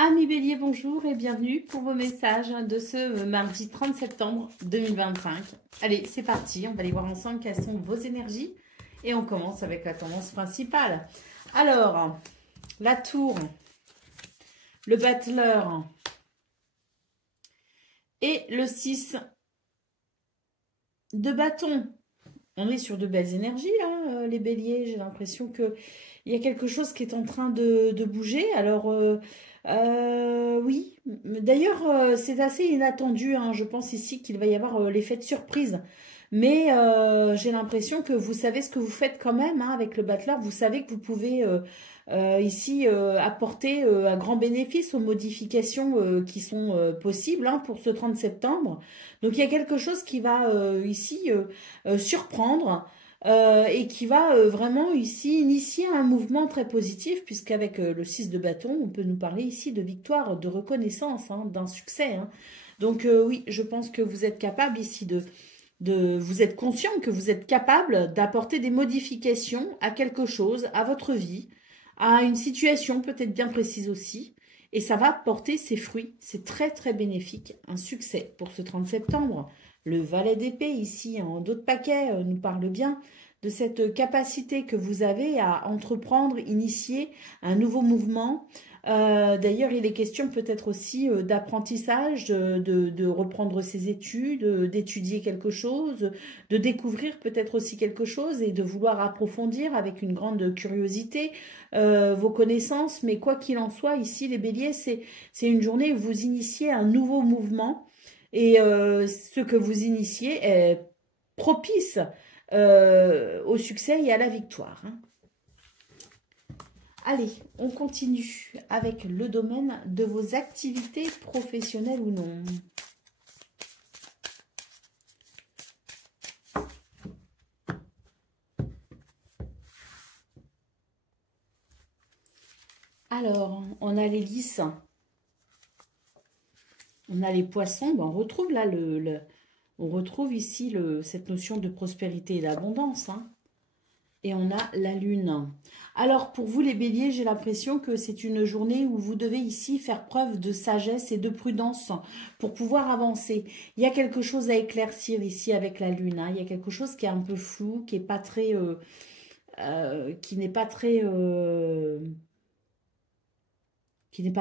Amis Bélier, bonjour et bienvenue pour vos messages de ce mardi 30 septembre 2025. Allez, c'est parti, on va aller voir ensemble quelles sont vos énergies. Et on commence avec la tendance principale. Alors, la tour, le battleur et le 6 de bâton. On est sur de belles énergies, hein, les béliers. J'ai l'impression qu'il y a quelque chose qui est en train de bouger. Alors, oui. D'ailleurs, c'est assez inattendu, hein. Je pense ici qu'il va y avoir l'effet de surprise. Mais j'ai l'impression que vous savez ce que vous faites quand même, hein, avec le battleur. Vous savez que vous pouvez ici apporter un grand bénéfice aux modifications qui sont possibles, hein, pour ce 30 septembre. Donc il y a quelque chose qui va ici surprendre et qui va vraiment ici initier un mouvement très positif, puisqu'avec le 6 de bâton, on peut nous parler ici de victoire, de reconnaissance, hein, d'un succès, hein. Donc oui, je pense que vous êtes capable ici vous êtes conscient que vous êtes capable d'apporter des modifications à quelque chose, à votre vie, à une situation peut-être bien précise aussi. Et ça va porter ses fruits. C'est très très bénéfique. Un succès pour ce 30 septembre. Le valet d'épée ici en dos de paquet nous parle bien de cette capacité que vous avez à entreprendre, initier un nouveau mouvement. D'ailleurs, il est question peut-être aussi d'apprentissage, de reprendre ses études, d'étudier quelque chose, de découvrir peut-être aussi quelque chose et de vouloir approfondir avec une grande curiosité vos connaissances. Mais quoi qu'il en soit, ici, les béliers, c'est une journée où vous initiez un nouveau mouvement et ce que vous initiez est propice au succès et à la victoire, hein. Allez, on continue avec le domaine de vos activités professionnelles ou non. Alors, on a les lys, on a les poissons. Ben, on retrouve là on retrouve ici cette notion de prospérité et d'abondance, hein. Et on a la lune. Alors, pour vous les béliers, j'ai l'impression que c'est une journée où vous devez ici faire preuve de sagesse et de prudence pour pouvoir avancer. Il y a quelque chose à éclaircir ici avec la lune, hein. Il y a quelque chose qui est un peu flou, qui n'est pas très... qui n'est pas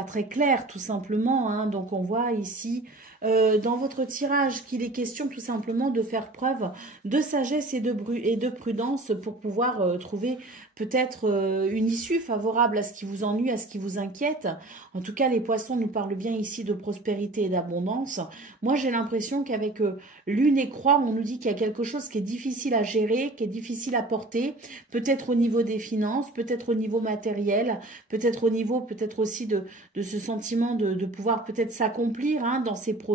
très clair, tout simplement, hein. Donc, on voit ici, dans votre tirage, qu'il est question tout simplement de faire preuve de sagesse et de prudence pour pouvoir trouver peut-être une issue favorable à ce qui vous ennuie, à ce qui vous inquiète. En tout cas, les poissons nous parlent bien ici de prospérité et d'abondance. Moi, j'ai l'impression qu'avec lune et croix, on nous dit qu'il y a quelque chose qui est difficile à gérer, qui est difficile à porter, peut-être au niveau des finances, peut-être au niveau matériel, peut-être au niveau, peut-être aussi de ce sentiment de pouvoir peut-être s'accomplir, hein, dans ses projets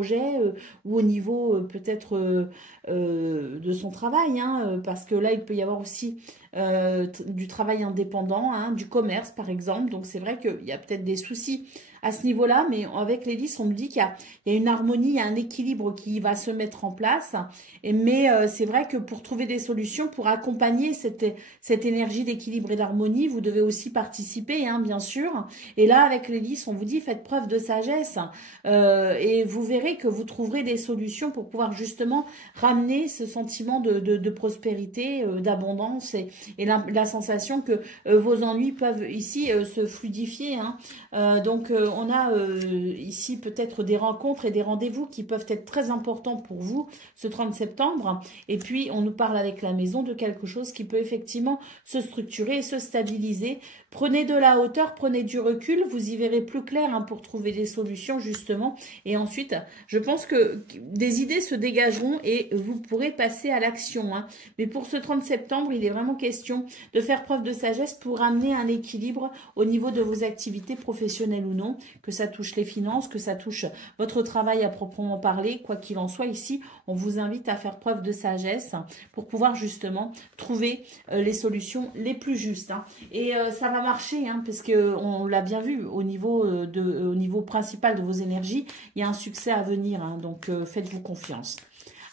ou au niveau peut-être de son travail, hein, parce que là, il peut y avoir aussi du travail indépendant, hein, du commerce par exemple. Donc c'est vrai qu'il y a peut-être des soucis à ce niveau-là, mais avec les lys, on me dit qu'il y a une harmonie, il y a un équilibre qui va se mettre en place. Mais c'est vrai que pour trouver des solutions, pour accompagner cette énergie d'équilibre et d'harmonie, vous devez aussi participer, hein, bien sûr. Et là, avec les lys, on vous dit faites preuve de sagesse et vous verrez que vous trouverez des solutions pour pouvoir justement ramener ce sentiment de prospérité, d'abondance et la sensation que vos ennuis peuvent ici se fluidifier, hein. Donc, on a ici peut-être des rencontres et des rendez-vous qui peuvent être très importants pour vous ce 30 septembre. Et puis, on nous parle avec la maison de quelque chose qui peut effectivement se structurer et se stabiliser. Prenez de la hauteur, prenez du recul, vous y verrez plus clair, hein, pour trouver des solutions justement. Et ensuite, je pense que des idées se dégageront et vous pourrez passer à l'action, hein. Mais pour ce 30 septembre, il est vraiment question de faire preuve de sagesse pour amener un équilibre au niveau de vos activités professionnelles ou non, que ça touche les finances, que ça touche votre travail à proprement parler. Quoi qu'il en soit, ici, on vous invite à faire preuve de sagesse pour pouvoir justement trouver les solutions les plus justes, hein. Et ça va marcher, hein, parce qu'on l'a bien vu au niveau principal de vos énergies, il y a un succès à venir, hein, donc faites-vous confiance.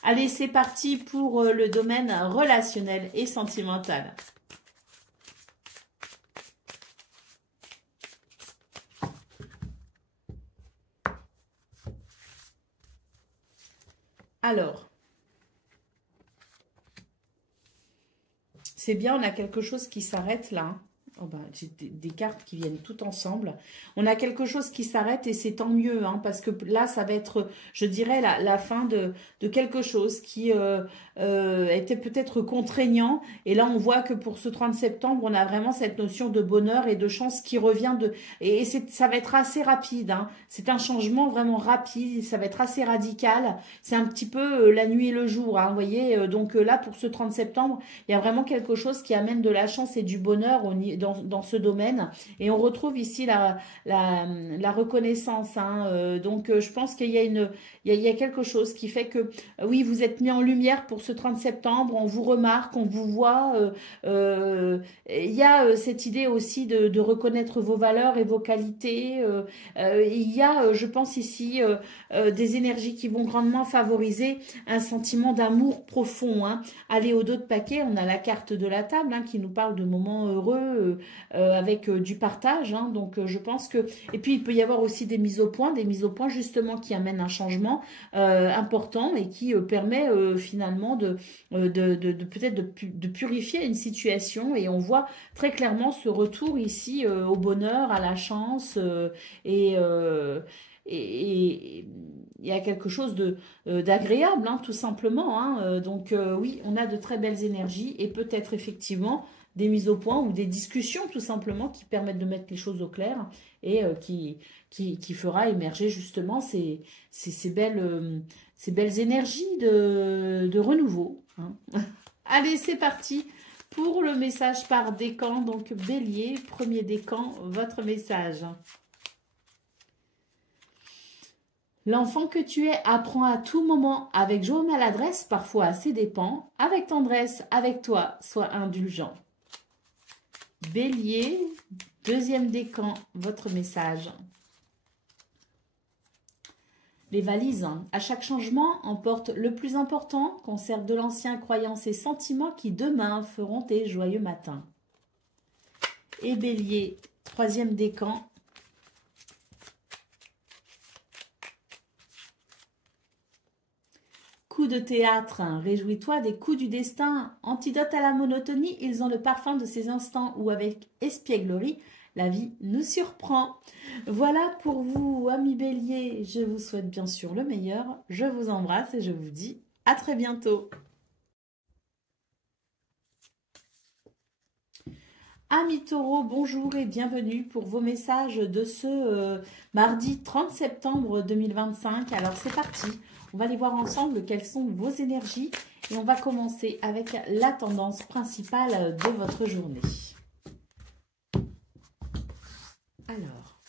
Allez, c'est parti pour le domaine relationnel et sentimental. Alors, c'est bien, on a quelque chose qui s'arrête là. Hein. Oh ben, j'ai des cartes qui viennent toutes ensemble. On a quelque chose qui s'arrête et c'est tant mieux, hein, parce que là, ça va être, je dirais, la fin de quelque chose qui était peut-être contraignant. Et là, on voit que pour ce 30 septembre, on a vraiment cette notion de bonheur et de chance qui revient de... Et ça va être assez rapide. Hein. C'est un changement vraiment rapide, ça va être assez radical. C'est un petit peu la nuit et le jour, hein, vous voyez. Donc là, pour ce 30 septembre, il y a vraiment quelque chose qui amène de la chance et du bonheur dans ce domaine. Et on retrouve ici la reconnaissance. Hein. Donc, je pense qu'il y a il y a quelque chose qui fait que, oui, vous êtes mis en lumière pour ce 30 septembre. On vous remarque, on vous voit. Il y a cette idée aussi de reconnaître vos valeurs et vos qualités. Il y a, je pense ici, des énergies qui vont grandement favoriser un sentiment d'amour profond. Hein. Allez, au dos de paquet, on a la carte de la table hein, qui nous parle de moments heureux avec du partage. Hein. Donc, je pense que... Et puis, il peut y avoir aussi des mises au point justement qui amènent un changement important et qui permet finalement peut-être de purifier une situation. Et on voit très clairement ce retour ici au bonheur, à la chance et... et il y a quelque chose d'agréable, hein, tout simplement. Hein. Donc oui, on a de très belles énergies et peut-être effectivement des mises au point ou des discussions tout simplement qui permettent de mettre les choses au clair et qui fera émerger justement ces belles énergies de renouveau. Hein. Allez, c'est parti pour le message par décan. Donc Bélier, premier décan, votre message. L'enfant que tu es apprend à tout moment, avec joie ou maladresse, parfois à ses dépens, avec tendresse, avec toi, sois indulgent. Bélier, deuxième décan, votre message. Les valises, à chaque changement, emportent le plus important, conserve de l'ancien croyances et sentiments qui demain feront tes joyeux matins. Et Bélier, troisième décan, coups de théâtre, réjouis-toi des coups du destin, antidote à la monotonie, ils ont le parfum de ces instants où avec espièglerie, la vie nous surprend. Voilà pour vous, amis Bélier, je vous souhaite bien sûr le meilleur, je vous embrasse et je vous dis à très bientôt. Amis Taureaux, bonjour et bienvenue pour vos messages de ce mardi 30 septembre 2025. Alors c'est parti, on va aller voir ensemble quelles sont vos énergies et on va commencer avec la tendance principale de votre journée. Alors,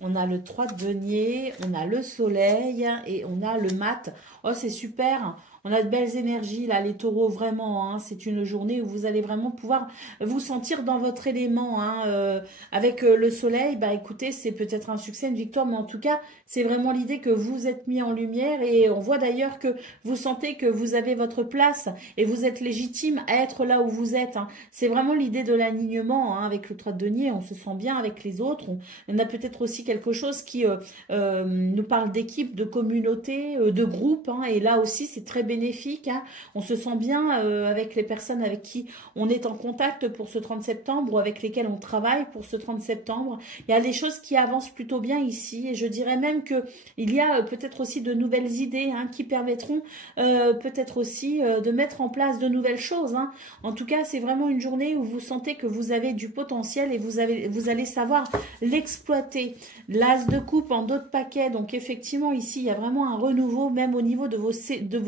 on a le 3 de denier, on a le soleil et on a le mat. Oh, c'est super! On a de belles énergies là, les taureaux, vraiment. Hein, c'est une journée où vous allez vraiment pouvoir vous sentir dans votre élément. Hein, avec le soleil, bah écoutez, c'est peut-être un succès, une victoire, mais en tout cas, c'est vraiment l'idée que vous êtes mis en lumière. Et on voit d'ailleurs que vous sentez que vous avez votre place et vous êtes légitime à être là où vous êtes. Hein. C'est vraiment l'idée de l'alignement. Hein, avec le 3 de denier, on se sent bien avec les autres. On a peut-être aussi quelque chose qui nous parle d'équipe, de communauté, de groupe. Hein, et là aussi, c'est très bénéfique. Hein. On se sent bien avec les personnes avec qui on est en contact pour ce 30 septembre ou avec lesquelles on travaille pour ce 30 septembre. Il y a des choses qui avancent plutôt bien ici et je dirais même qu'il y a peut-être aussi de nouvelles idées hein, qui permettront peut-être aussi de mettre en place de nouvelles choses. Hein. En tout cas, c'est vraiment une journée où vous sentez que vous avez du potentiel et vous allez savoir l'exploiter. L'as de coupe en dos de paquet, donc effectivement ici, il y a vraiment un renouveau même au niveau de vos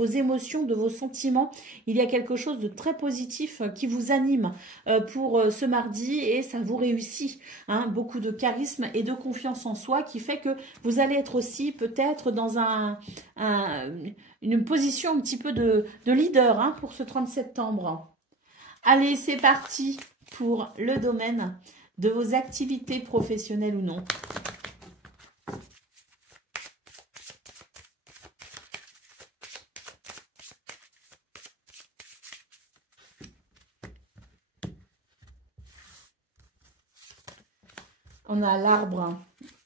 émotions, de vos sentiments. Il y a quelque chose de très positif qui vous anime pour ce mardi et ça vous réussit. Hein, beaucoup de charisme et de confiance en soi qui fait que vous allez être aussi peut-être dans une position un petit peu de leader hein, pour ce 30 septembre. Allez, c'est parti pour le domaine de vos activités professionnelles ou non. On a l'arbre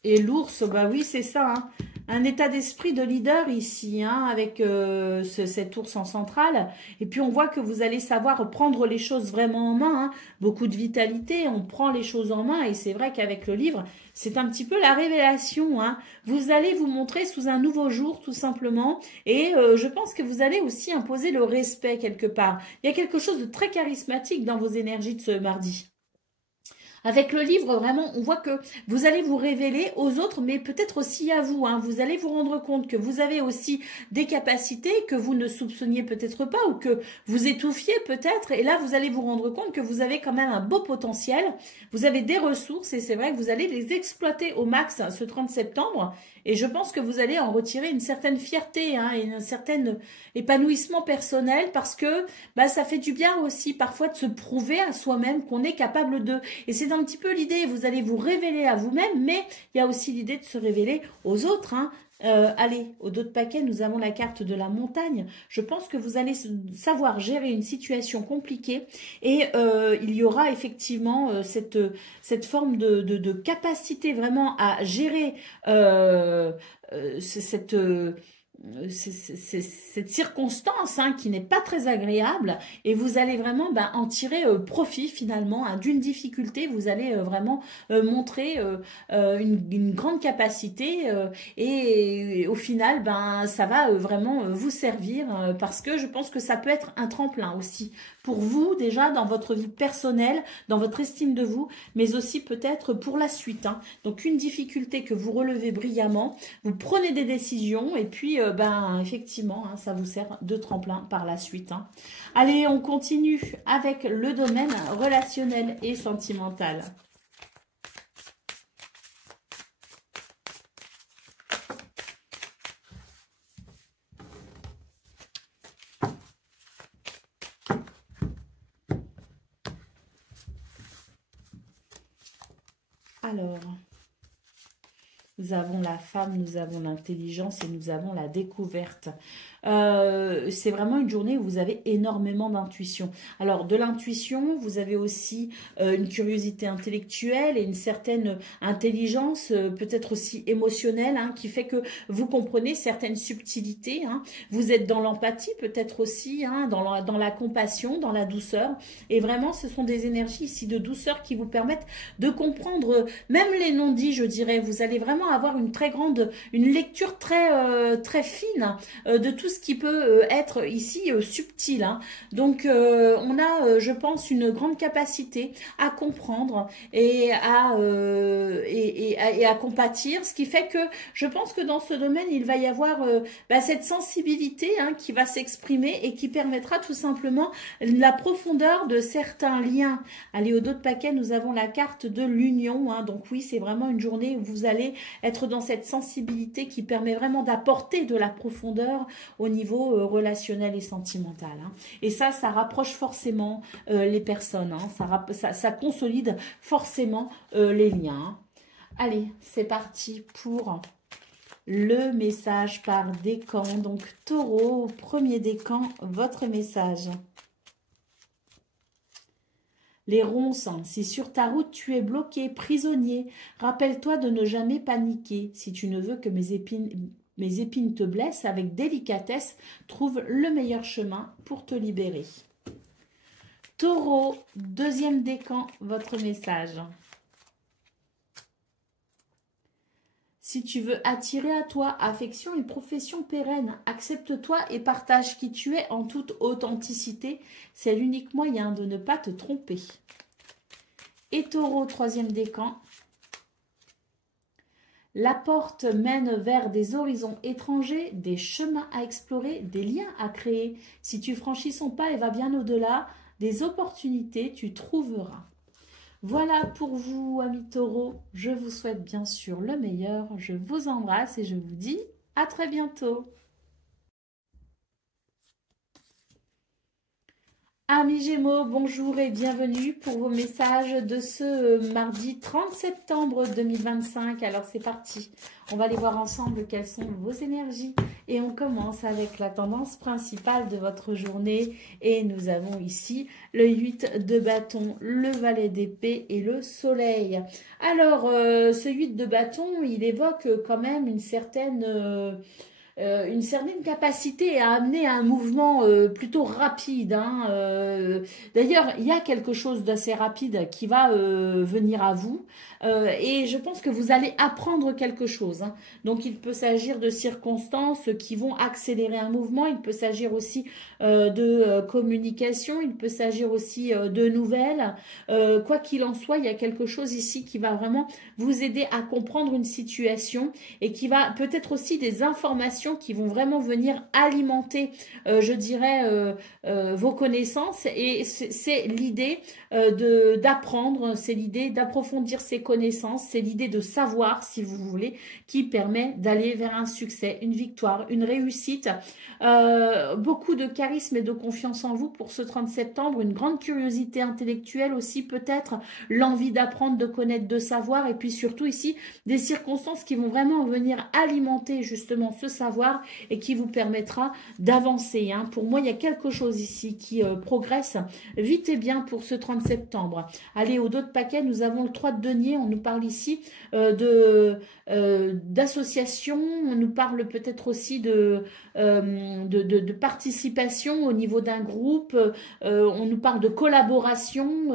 et l'ours, bah oui, c'est ça. Hein. un état d'esprit de leader ici, hein, avec cet ours en centrale. Et puis on voit que vous allez savoir prendre les choses vraiment en main, hein. Beaucoup de vitalité, on prend les choses en main. Et c'est vrai qu'avec le livre, c'est un petit peu la révélation, hein. Vous allez vous montrer sous un nouveau jour, tout simplement. Et je pense que vous allez aussi imposer le respect quelque part. Il y a quelque chose de très charismatique dans vos énergies de ce mardi. Avec le livre, vraiment, on voit que vous allez vous révéler aux autres, mais peut-être aussi à vous, hein. Vous allez vous rendre compte que vous avez aussi des capacités que vous ne soupçonniez peut-être pas ou que vous étouffiez peut-être. Et là, vous allez vous rendre compte que vous avez quand même un beau potentiel. Vous avez des ressources et c'est vrai que vous allez les exploiter au max ce 30 septembre. Et je pense que vous allez en retirer une certaine fierté, hein, et un certain épanouissement personnel parce que bah, ça fait du bien aussi parfois de se prouver à soi-même qu'on est capable de. Et c'est un petit peu l'idée, vous allez vous révéler à vous-même, mais il y a aussi l'idée de se révéler aux autres, hein. Allez, au dos de paquet, nous avons la carte de la montagne. Je pense que vous allez savoir gérer une situation compliquée et il y aura effectivement cette forme de capacité vraiment à gérer cette cette circonstance, hein, qui n'est pas très agréable et vous allez vraiment en tirer profit finalement, hein, d'une difficulté. Vous allez vraiment montrer une grande capacité et au final ça va vraiment vous servir parce que je pense que ça peut être un tremplin aussi pour vous déjà dans votre vie personnelle, dans votre estime de vous, mais aussi peut-être pour la suite, hein. Donc une difficulté que vous relevez brillamment, vous prenez des décisions et puis effectivement, hein, ça vous sert de tremplin par la suite, hein. Allez, on continue avec le domaine relationnel et sentimental. Alors, nous avons la femme, nous avons l'intelligence et nous avons la découverte. C'est vraiment une journée où vous avez énormément d'intuition. Alors, de l'intuition, vous avez aussi une curiosité intellectuelle et une certaine intelligence, peut-être aussi émotionnelle, hein, qui fait que vous comprenez certaines subtilités, hein. Vous êtes dans l'empathie, peut-être aussi, hein, dans la compassion, dans la douceur. Et vraiment, ce sont des énergies ici de douceur qui vous permettent de comprendre même les non-dits, je dirais. Vous allez vraiment avoir une lecture très fine de tout ce qui peut être ici subtil, hein. Donc on a, je pense, une grande capacité à comprendre et à compatir, ce qui fait que je pense que dans ce domaine, il va y avoir cette sensibilité, hein, qui va s'exprimer et qui permettra tout simplement la profondeur de certains liens. Allez, au dos de paquet, nous avons la carte de l'union, hein. Donc oui, c'est vraiment une journée où vous allez être dans cette sensibilité qui permet vraiment d'apporter de la profondeur au niveau relationnel et sentimental, hein. Et ça rapproche forcément les personnes, hein. Ça consolide forcément les liens, hein. Allez, c'est parti pour le message par décan. Donc, Taureau, premier décan, votre message. Les ronces, si sur ta route tu es bloqué, prisonnier, rappelle-toi de ne jamais paniquer. Si tu ne veux que mes épines te blessent, avec délicatesse, trouve le meilleur chemin pour te libérer. Taureau, deuxième décan, votre message. Si tu veux attirer à toi affection et profession pérenne, accepte-toi et partage qui tu es en toute authenticité. C'est l'unique moyen de ne pas te tromper. Et Taureau, troisième décan. La porte mène vers des horizons étrangers, des chemins à explorer, des liens à créer. Si tu franchis son pas et vas bien au-delà, des opportunités tu trouveras. Voilà pour vous, amis taureaux. Je vous souhaite bien sûr le meilleur. Je vous embrasse et je vous dis à très bientôt. Amis Gémeaux, bonjour et bienvenue pour vos messages de ce mardi 30 septembre 2025. Alors c'est parti, on va aller voir ensemble quelles sont vos énergies et on commence avec la tendance principale de votre journée et nous avons ici le 8 de bâton, le valet d'épée et le soleil. Alors ce 8 de bâton, il évoque quand même une certaine capacité à amener un mouvement plutôt rapide. Hein. D'ailleurs, il y a quelque chose d'assez rapide qui va venir à vous et je pense que vous allez apprendre quelque chose. Hein. Donc, il peut s'agir de circonstances qui vont accélérer un mouvement. Il peut s'agir aussi de communication. Il peut s'agir aussi de nouvelles. Quoi qu'il en soit, il y a quelque chose ici qui va vraiment vous aider à comprendre une situation et qui va peut-être aussi des informations qui vont vraiment venir alimenter, je dirais, vos connaissances. Et c'est l'idée d'apprendre, c'est l'idée d'approfondir ses connaissances, c'est l'idée de savoir, si vous voulez, qui permet d'aller vers un succès, une victoire, une réussite. Beaucoup de charisme et de confiance en vous pour ce 30 septembre, une grande curiosité intellectuelle aussi peut-être, l'envie d'apprendre, de connaître, de savoir, et puis surtout ici, des circonstances qui vont vraiment venir alimenter justement ce savoir et qui vous permettra d'avancer. Hein. Pour moi, il y a quelque chose ici qui progresse vite et bien pour ce 30 septembre. Allez, au dos de paquet, nous avons le 3 de denier. On nous parle ici d'association. On nous parle peut-être aussi de participation au niveau d'un groupe. On nous parle de collaboration.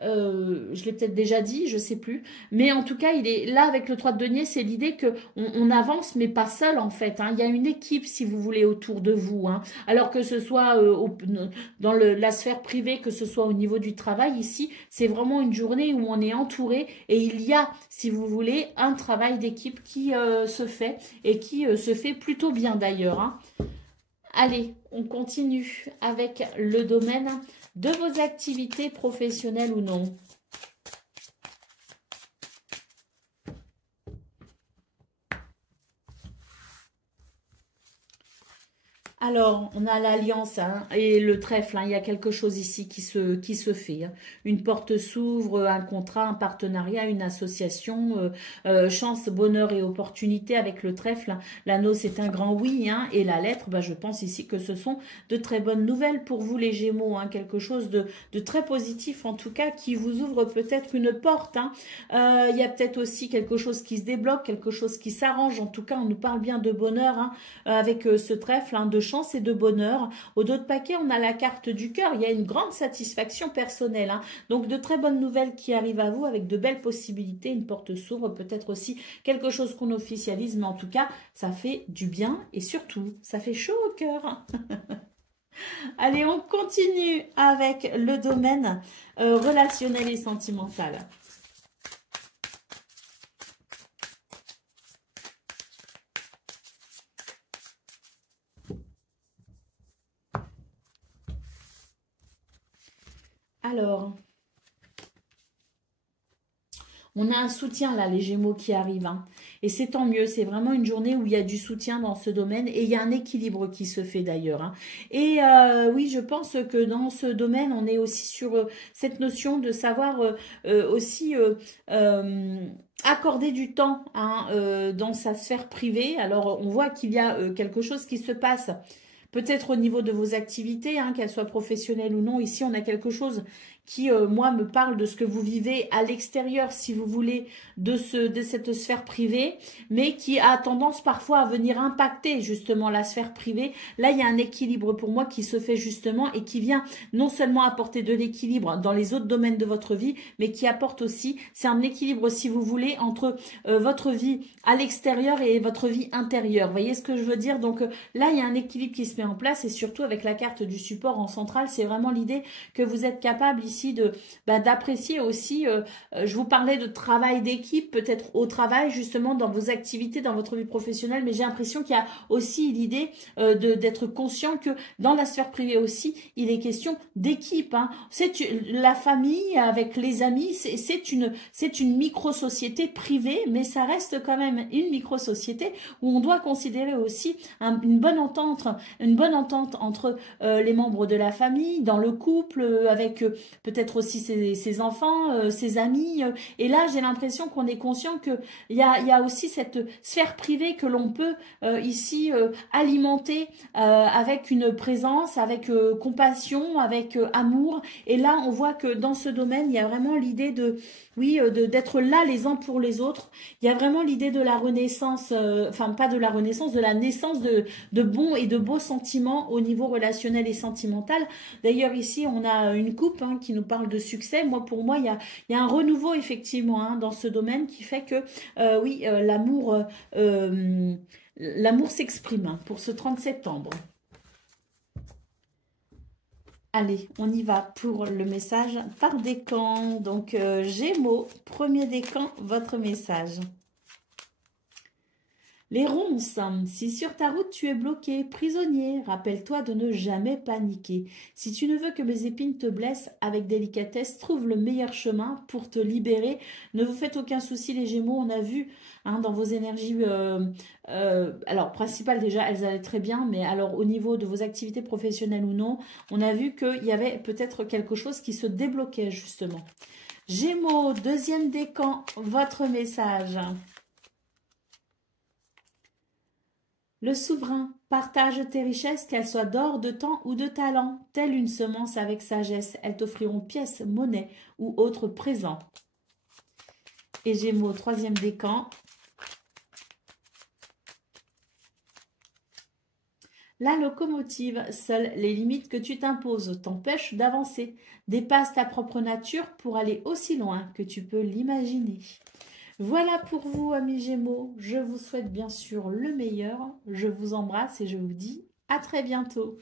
Je l'ai peut-être déjà dit, je sais plus. Mais en tout cas, il est là avec le 3 de denier, c'est l'idée qu'on avance, mais pas seul en fait. Hein. Il y a une équipe, si vous voulez, autour de vous. Hein. Alors que ce soit dans la sphère privée, que ce soit au niveau du travail, ici, c'est vraiment une journée où on est entouré et il y a, si vous voulez, un travail d'équipe qui se fait et qui se fait plutôt bien d'ailleurs. Hein. Allez, on continue avec le domaine de vos activités professionnelles ou non. Alors, on a l'alliance hein, et le trèfle. Hein, il y a quelque chose ici qui se fait. Hein. Une porte s'ouvre, un contrat, un partenariat, une association, chance, bonheur et opportunité avec le trèfle. L'anneau, c'est un grand oui. Hein, et la lettre, bah, je pense ici que ce sont de très bonnes nouvelles pour vous les Gémeaux. Hein, quelque chose de très positif en tout cas qui vous ouvre peut-être une porte. Hein. Il y a peut-être aussi quelque chose qui se débloque, quelque chose qui s'arrange. En tout cas, on nous parle bien de bonheur hein, avec ce trèfle, hein, de chance et de bonheur. Au dos de paquet, on a la carte du cœur. Il y a une grande satisfaction personnelle. Hein. Donc, de très bonnes nouvelles qui arrivent à vous avec de belles possibilités. Une porte s'ouvre, peut-être aussi quelque chose qu'on officialise. Mais en tout cas, ça fait du bien et surtout, ça fait chaud au cœur. Allez, on continue avec le domaine relationnel et sentimental. Alors, on a un soutien là, les Gémeaux qui arrivent. Hein. Et c'est tant mieux, c'est vraiment une journée où il y a du soutien dans ce domaine. Et il y a un équilibre qui se fait d'ailleurs. Hein. Et oui, je pense que dans ce domaine, on est aussi sur cette notion de savoir aussi... accorder du temps hein, dans sa sphère privée. Alors, on voit qu'il y a quelque chose qui se passe peut-être au niveau de vos activités, hein, qu'elles soient professionnelles ou non. Ici, on a quelque chose qui, moi, me parle de ce que vous vivez à l'extérieur, si vous voulez, de cette sphère privée, mais qui a tendance parfois à venir impacter justement la sphère privée. Là, il y a un équilibre pour moi qui se fait justement et qui vient non seulement apporter de l'équilibre dans les autres domaines de votre vie, mais qui apporte aussi, c'est un équilibre, si vous voulez, entre votre vie à l'extérieur et votre vie intérieure. Vous voyez ce que je veux dire? Donc là, il y a un équilibre qui se met en place et surtout avec la carte du support en centrale, c'est vraiment l'idée que vous êtes capable ici ici d'apprécier aussi, je vous parlais de travail d'équipe, peut-être au travail, justement, dans vos activités, dans votre vie professionnelle, mais j'ai l'impression qu'il y a aussi l'idée d'être conscient que dans la sphère privée aussi, il est question d'équipe. Hein. C'est la famille avec les amis, c'est une micro-société privée, mais ça reste quand même une micro-société où on doit considérer aussi une bonne entente entre les membres de la famille, dans le couple, avec peut-être aussi ses enfants, ses amis. Et là, j'ai l'impression qu'on est conscient qu'il y a aussi cette sphère privée que l'on peut ici alimenter avec une présence, avec compassion, avec amour. Et là, on voit que dans ce domaine, il y a vraiment l'idée d'être là les uns pour les autres. Il y a vraiment l'idée de la renaissance, enfin pas de la renaissance, de la naissance de bons et de beaux sentiments au niveau relationnel et sentimental. D'ailleurs, ici, on a une coupe qui nous parle de succès. Pour moi, il y a un renouveau effectivement dans ce domaine qui fait que, l'amour s'exprime pour ce 30 septembre. Allez, on y va pour le message par décan. Donc, Gémeaux, premier décan, votre message. Les ronces, si sur ta route tu es bloqué, prisonnier, rappelle-toi de ne jamais paniquer. Si tu ne veux que mes épines te blessent, avec délicatesse, trouve le meilleur chemin pour te libérer. Ne vous faites aucun souci les Gémeaux, on a vu dans vos énergies, alors principales déjà, elles allaient très bien, mais alors au niveau de vos activités professionnelles ou non, on a vu qu'il y avait peut-être quelque chose qui se débloquait justement. Gémeaux, deuxième décan, votre message. Le souverain, partage tes richesses, qu'elles soient d'or, de temps ou de talent. Telle une semence avec sagesse, elles t'offriront pièces, monnaie ou autres présents. Et Gémeaux, troisième décan. La locomotive, seules les limites que tu t'imposes t'empêchent d'avancer. Dépasse ta propre nature pour aller aussi loin que tu peux l'imaginer. Voilà pour vous, amis Gémeaux. Je vous souhaite bien sûr le meilleur. Je vous embrasse et je vous dis à très bientôt.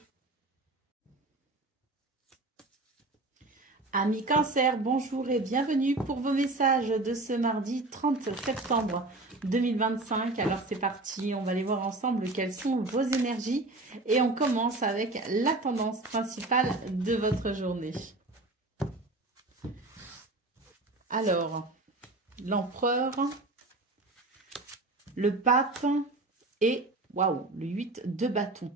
Amis Cancer, bonjour et bienvenue pour vos messages de ce mardi 30 septembre 2025. Alors c'est parti, on va aller voir ensemble quelles sont vos énergies. Et on commence avec la tendance principale de votre journée. Alors... l'empereur, le pape et, waouh, le 8 de bâton.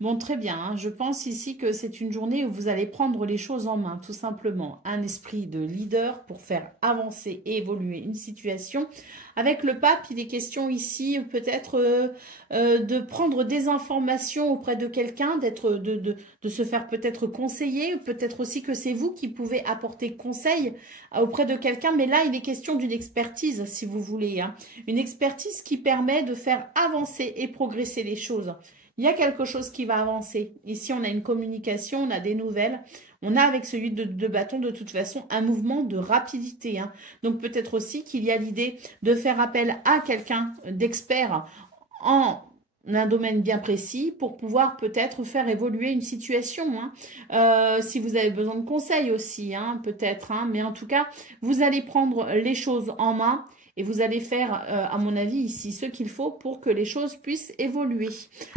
Bon, très bien, je pense ici que c'est une journée où vous allez prendre les choses en main, tout simplement. Un esprit de leader pour faire avancer et évoluer une situation. Avec le pape, il est question ici peut-être de prendre des informations auprès de quelqu'un, de se faire peut-être conseiller, peut-être aussi que c'est vous qui pouvez apporter conseil auprès de quelqu'un. Mais là, il est question d'une expertise, si vous voulez. Une expertise qui permet de faire avancer et progresser les choses. Il y a quelque chose qui va avancer. Ici, on a une communication, on a des nouvelles. On a avec celui de bâton, de toute façon, un mouvement de rapidité. Donc, peut-être aussi qu'il y a l'idée de faire appel à quelqu'un d'expert en un domaine bien précis pour pouvoir peut-être faire évoluer une situation. Si vous avez besoin de conseils aussi, peut-être. Mais en tout cas, vous allez prendre les choses en main. Et vous allez faire, à mon avis, ici, ce qu'il faut pour que les choses puissent évoluer.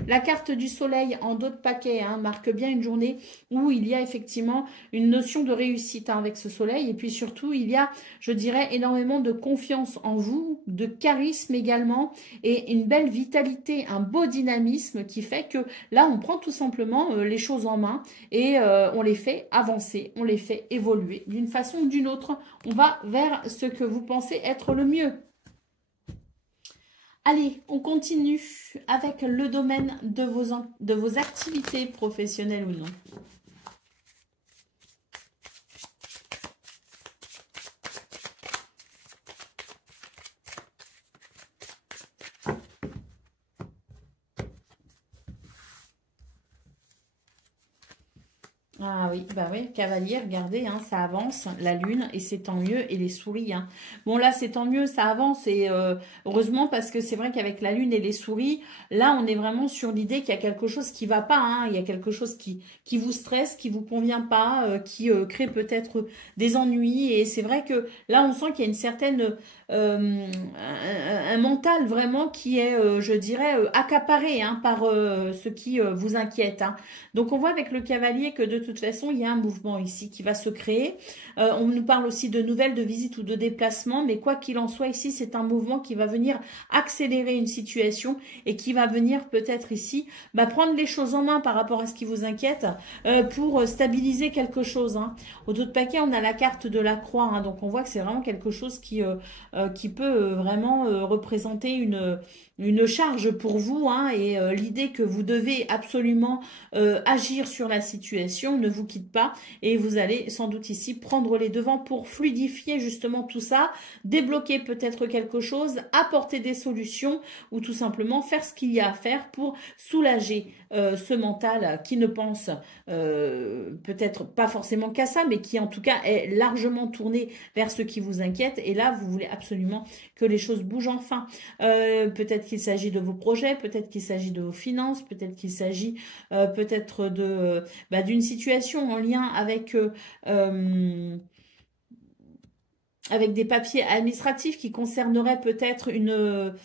La carte du soleil en dos de paquet marque bien une journée où il y a effectivement une notion de réussite avec ce soleil. Et puis surtout, il y a, je dirais, énormément de confiance en vous, de charisme également, et une belle vitalité, un beau dynamisme qui fait que là, on prend tout simplement les choses en main et on les fait avancer, on les fait évoluer d'une façon ou d'une autre. On va vers ce que vous pensez être le mieux. Allez, on continue avec le domaine de vos activités professionnelles ou non. Ah oui, bah oui, cavalier, regardez, hein, ça avance, la lune, et c'est tant mieux, et les souris, hein. Bon, là, c'est tant mieux, ça avance, et heureusement, parce que c'est vrai qu'avec la lune et les souris, là, on est vraiment sur l'idée qu'il y a quelque chose qui va pas, hein, il y a quelque chose qui vous stresse, qui vous convient pas, qui crée peut-être des ennuis, et c'est vrai que là, on sent qu'il y a une certaine, un mental vraiment qui est, je dirais, accaparé, hein, par ce qui vous inquiète, hein. Donc on voit avec le cavalier que de toute façon, il y a un mouvement ici qui va se créer. On nous parle aussi de nouvelles, de visites ou de déplacements, mais quoi qu'il en soit, ici, c'est un mouvement qui va venir accélérer une situation et qui va venir peut-être ici prendre les choses en main par rapport à ce qui vous inquiète pour stabiliser quelque chose, hein. Au dos de paquet, on a la carte de la croix, hein, donc on voit que c'est vraiment quelque chose qui peut vraiment représenter une charge pour vous, hein, et l'idée que vous devez absolument agir sur la situation ne vous quitte pas et vous allez sans doute ici prendre les devants pour fluidifier justement tout ça, débloquer peut-être quelque chose, apporter des solutions ou tout simplement faire ce qu'il y a à faire pour soulager ce mental qui ne pense peut-être pas forcément qu'à ça, mais qui en tout cas est largement tourné vers ce qui vous inquiète. Et là, vous voulez absolument que les choses bougent enfin. Peut-être qu'il s'agit de vos projets, peut-être qu'il s'agit de vos finances, peut-être qu'il s'agit peut-être de d'une situation en lien avec des papiers administratifs qui concerneraient peut-être une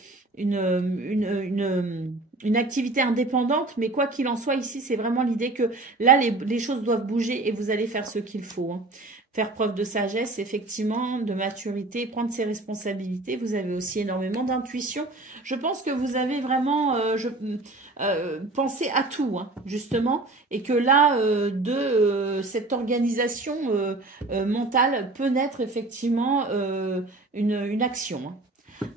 activité indépendante, mais quoi qu'il en soit, ici, c'est vraiment l'idée que là, les choses doivent bouger et vous allez faire ce qu'il faut, hein. Faire preuve de sagesse, effectivement, de maturité, prendre ses responsabilités. Vous avez aussi énormément d'intuition. Je pense que vous avez vraiment pensé à tout, hein, justement, et que là, cette organisation mentale peut naître effectivement une action, hein.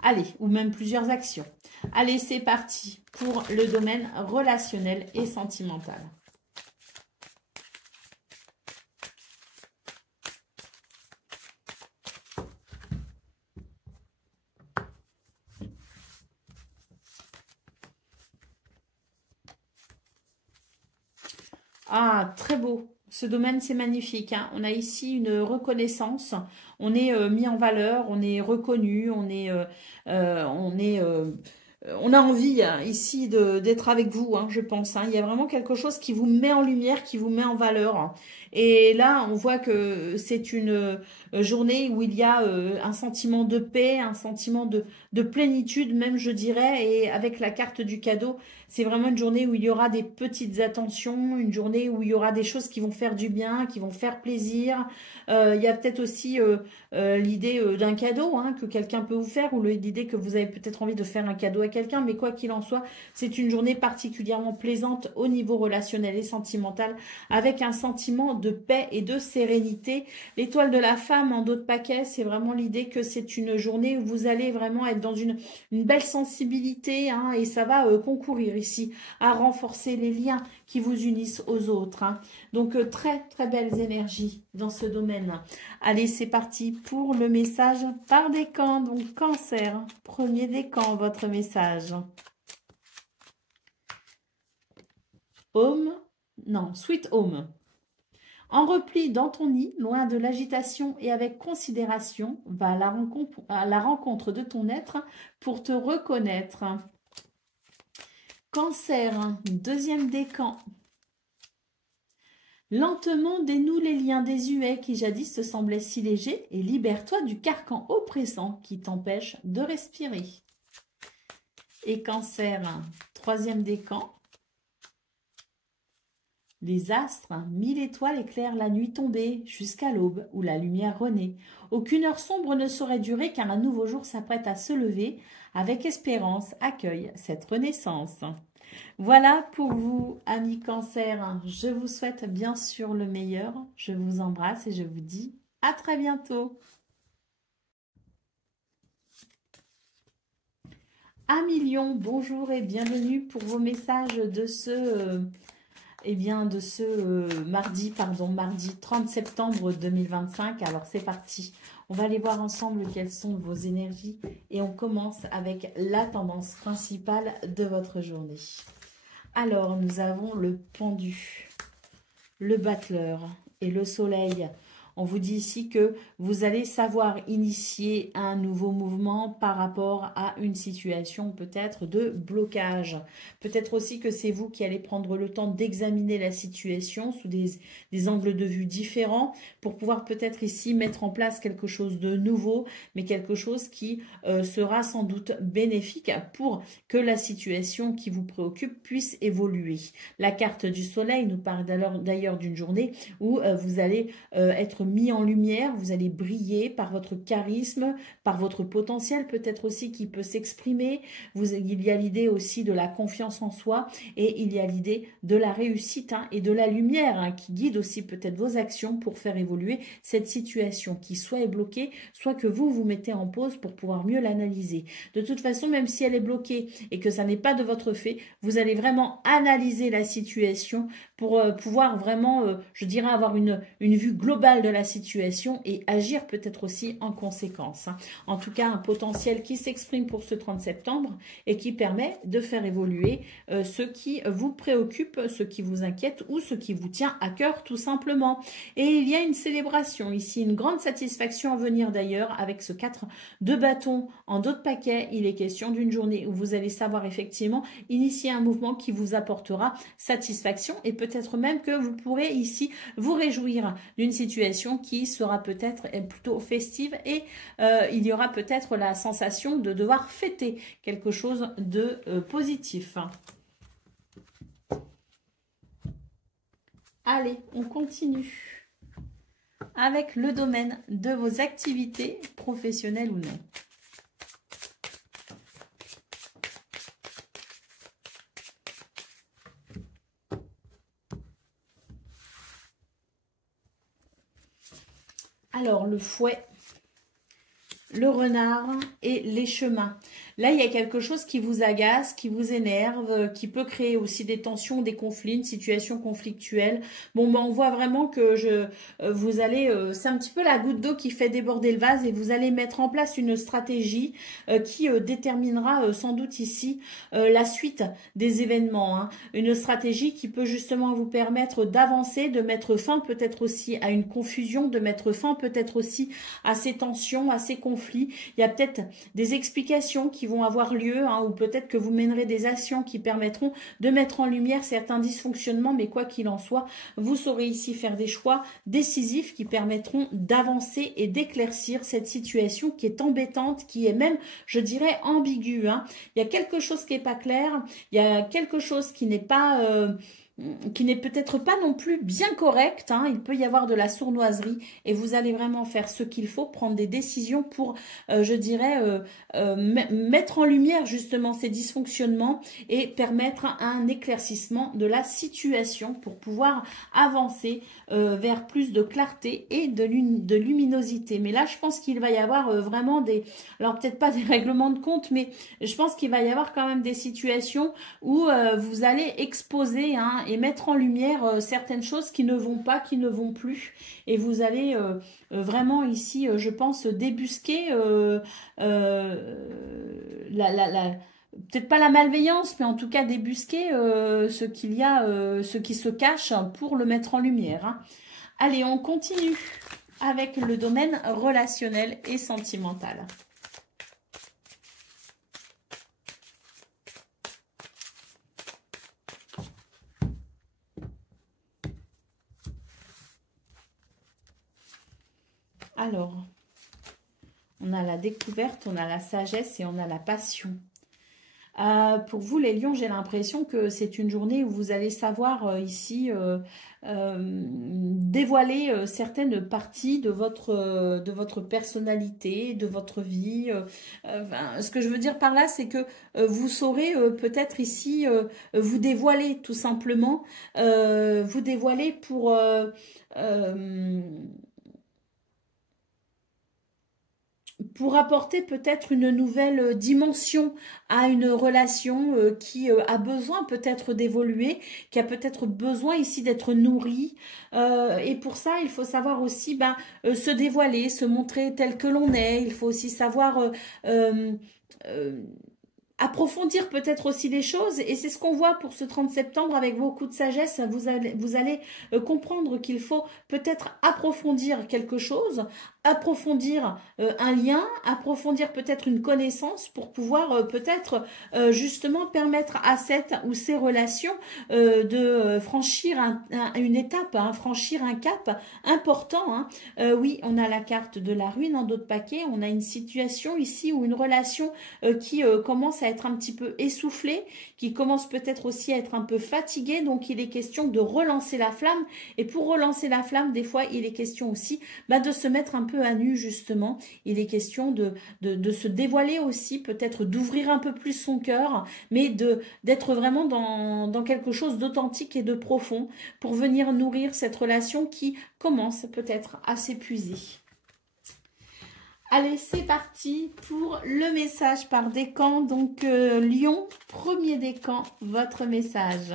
Allez, ou même plusieurs actions. Allez, c'est parti pour le domaine relationnel et sentimental. Ah, très beau. Ce domaine, c'est magnifique, hein. On a ici une reconnaissance. On est mis en valeur, on est reconnu, on a envie, hein, ici d'être avec vous, hein, je pense, hein. Il y a vraiment quelque chose qui vous met en lumière, qui vous met en valeur, hein. Et là, on voit que c'est une journée où il y a un sentiment de paix, un sentiment de plénitude, même je dirais. Et avec la carte du cadeau, c'est vraiment une journée où il y aura des petites attentions, une journée où il y aura des choses qui vont faire du bien, qui vont faire plaisir. Il y a peut-être aussi l'idée d'un cadeau, hein, que quelqu'un peut vous faire, ou l'idée que vous avez peut-être envie de faire un cadeau à quelqu'un. Mais quoi qu'il en soit, c'est une journée particulièrement plaisante au niveau relationnel et sentimental, avec un sentiment de paix et de sérénité. L'étoile de la femme en dos de paquet, c'est vraiment l'idée que c'est une journée où vous allez vraiment être dans une belle sensibilité, hein, et ça va concourir ici à renforcer les liens qui vous unissent aux autres, hein. Donc très très belles énergies dans ce domaine. Allez, c'est parti pour le message par décan. Donc Cancer, premier décan, votre message. Home, non, Sweet Home. En repli dans ton nid, loin de l'agitation et avec considération, va à la rencontre de ton être pour te reconnaître. Cancer, deuxième décan. Lentement dénoue les liens désuets qui jadis te semblaient si légers et libère-toi du carcan oppressant qui t'empêche de respirer. Et Cancer, troisième décan. Les astres, 1000 étoiles éclairent la nuit tombée jusqu'à l'aube où la lumière renaît. Aucune heure sombre ne saurait durer car un nouveau jour s'apprête à se lever. Avec espérance, accueille cette renaissance. Voilà pour vous, amis Cancer. Je vous souhaite bien sûr le meilleur. Je vous embrasse et je vous dis à très bientôt. Amis Lion, bonjour et bienvenue pour vos messages de ce... mardi 30 septembre 2025. Alors c'est parti, on va aller voir ensemble quelles sont vos énergies et on commence avec la tendance principale de votre journée. Alors nous avons le pendu. le battleur et le soleil. On vous dit ici que vous allez savoir initier un nouveau mouvement par rapport à une situation peut-être de blocage. Peut-être aussi que c'est vous qui allez prendre le temps d'examiner la situation sous des angles de vue différents pour pouvoir peut-être ici mettre en place quelque chose de nouveau, mais quelque chose qui sera sans doute bénéfique pour que la situation qui vous préoccupe puisse évoluer. La carte du soleil nous parle d'ailleurs d'une journée où vous allez être mis en lumière, vous allez briller par votre charisme, par votre potentiel peut-être aussi qui peut s'exprimer. Il y a l'idée aussi de la confiance en soi et il y a l'idée de la réussite et de la lumière qui guide aussi peut-être vos actions pour faire évoluer cette situation qui soit est bloquée, soit que vous vous mettez en pause pour pouvoir mieux l'analyser. De toute façon, même si elle est bloquée et que ça n'est pas de votre fait, vous allez vraiment analyser la situation pour pouvoir vraiment, je dirais, avoir une vue globale de la situation et agir peut-être aussi en conséquence. En tout cas, un potentiel qui s'exprime pour ce 30 septembre et qui permet de faire évoluer ce qui vous préoccupe, ce qui vous inquiète ou ce qui vous tient à cœur tout simplement. Et il y a une célébration ici, une grande satisfaction à venir d'ailleurs avec ce 4 de bâton en dos de paquet. Il est question d'une journée où vous allez savoir effectivement initier un mouvement qui vous apportera satisfaction et peut-être même que vous pourrez ici vous réjouir d'une situation qui sera peut-être plutôt festive et il y aura peut-être la sensation de devoir fêter quelque chose de positif. Allez, on continue avec le domaine de vos activités professionnelles ou non. Alors, le fouet, le renard et les chemins. Là, il y a quelque chose qui vous agace, qui vous énerve, qui peut créer aussi des tensions, des conflits, une situation conflictuelle. Bon, ben, on voit vraiment que vous allez, c'est un petit peu la goutte d'eau qui fait déborder le vase et vous allez mettre en place une stratégie qui déterminera sans doute ici la suite des événements. Une stratégie qui peut justement vous permettre d'avancer, de mettre fin peut-être aussi à une confusion, de mettre fin peut-être aussi à ces tensions, à ces conflits. Il y a peut-être des explications qui vont avoir lieu ou peut-être que vous mènerez des actions qui permettront de mettre en lumière certains dysfonctionnements, mais quoi qu'il en soit, vous saurez ici faire des choix décisifs qui permettront d'avancer et d'éclaircir cette situation qui est embêtante, qui est même, je dirais, ambiguë. Il y a quelque chose qui n'est pas clair, il y a quelque chose qui n'est pas... qui n'est peut-être pas non plus bien correct, il peut y avoir de la sournoiserie et vous allez vraiment faire ce qu'il faut, prendre des décisions pour, je dirais, mettre en lumière justement ces dysfonctionnements et permettre un éclaircissement de la situation pour pouvoir avancer vers plus de clarté et de luminosité. Mais là, je pense qu'il va y avoir vraiment des, alors peut-être pas des règlements de compte, mais je pense qu'il va y avoir quand même des situations où vous allez exposer et mettre en lumière certaines choses qui ne vont pas, qui ne vont plus. Et vous allez vraiment ici, je pense, débusquer peut-être pas la malveillance, mais en tout cas débusquer ce qu'il y a, ce qui se cache pour le mettre en lumière. Allez, on continue avec le domaine relationnel et sentimental. Alors, on a la découverte, on a la sagesse et on a la passion. Pour vous, les lions, j'ai l'impression que c'est une journée où vous allez savoir ici dévoiler certaines parties de votre personnalité, de votre vie. Ce que je veux dire par là, c'est que vous saurez peut-être ici vous dévoiler tout simplement, vous dévoiler pour apporter peut-être une nouvelle dimension à une relation qui a besoin peut-être d'évoluer, qui a peut-être besoin ici d'être nourrie. Et pour ça, il faut savoir aussi se dévoiler, se montrer tel que l'on est. Il faut aussi savoir approfondir peut-être aussi les choses. Et c'est ce qu'on voit pour ce 30 septembre avec vos coups de sagesse. Vous allez comprendre qu'il faut peut-être approfondir quelque chose, approfondir un lien, approfondir peut-être une connaissance pour pouvoir peut-être justement permettre à cette ou ces relations de franchir une étape, hein, franchir un cap important. Hein. Oui, on a la carte de la ruine en dos de paquet, on a une situation ici ou une relation qui commence à être un petit peu essoufflée, qui commence peut-être aussi à être un peu fatiguée, donc il est question de relancer la flamme, et pour relancer la flamme, des fois, il est question aussi de se mettre un peu à nu, justement, il est question de se dévoiler aussi, peut-être d'ouvrir un peu plus son cœur, mais d'être vraiment dans quelque chose d'authentique et de profond, pour venir nourrir cette relation qui commence peut-être à s'épuiser. Allez, c'est parti pour le message par décan. Donc, Lion, premier décan, votre message.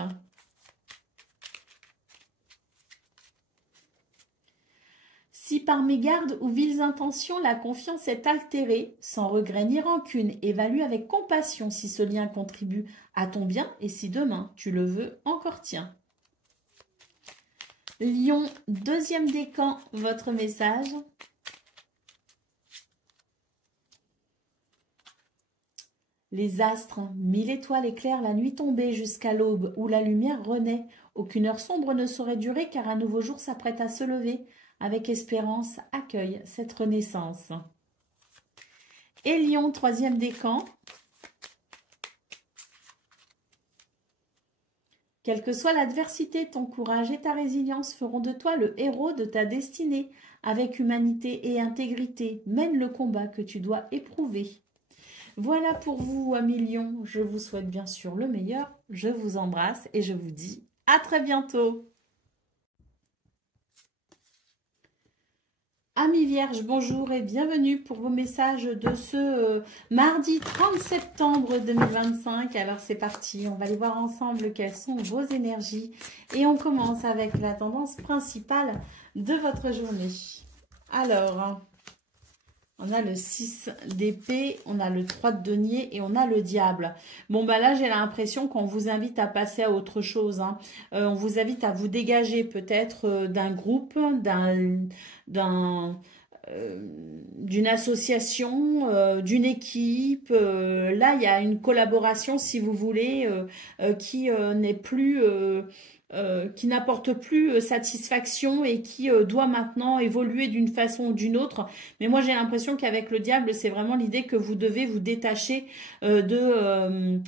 Si par mégarde ou viles intentions, la confiance est altérée, sans regret ni rancune, évalue avec compassion si ce lien contribue à ton bien et si demain tu le veux, encore tiens. Lion, deuxième décan, votre message. Les astres, 1000 étoiles éclairent la nuit tombée jusqu'à l'aube où la lumière renaît. Aucune heure sombre ne saurait durer car un nouveau jour s'apprête à se lever. Avec espérance, accueille cette renaissance. Et Lion, troisième décan. Quelle que soit l'adversité, ton courage et ta résilience feront de toi le héros de ta destinée. Avec humanité et intégrité, mène le combat que tu dois éprouver. Voilà pour vous, amis Lions. Je vous souhaite bien sûr le meilleur. Je vous embrasse et je vous dis à très bientôt. Amis Vierges, bonjour et bienvenue pour vos messages de ce mardi 30 septembre 2025. Alors c'est parti, on va aller voir ensemble quelles sont vos énergies. Et on commence avec la tendance principale de votre journée. Alors, on a le 6 d'épée, on a le 3 de denier et on a le diable. Bon, bah là, j'ai l'impression qu'on vous invite à passer à autre chose. Hein. On vous invite à vous dégager peut-être d'un groupe, d'une association, d'une équipe. Là, il y a une collaboration, si vous voulez, qui n'est plus... qui n'apporte plus satisfaction et qui doit maintenant évoluer d'une façon ou d'une autre. Mais moi, j'ai l'impression qu'avec le diable, c'est vraiment l'idée que vous devez vous détacher de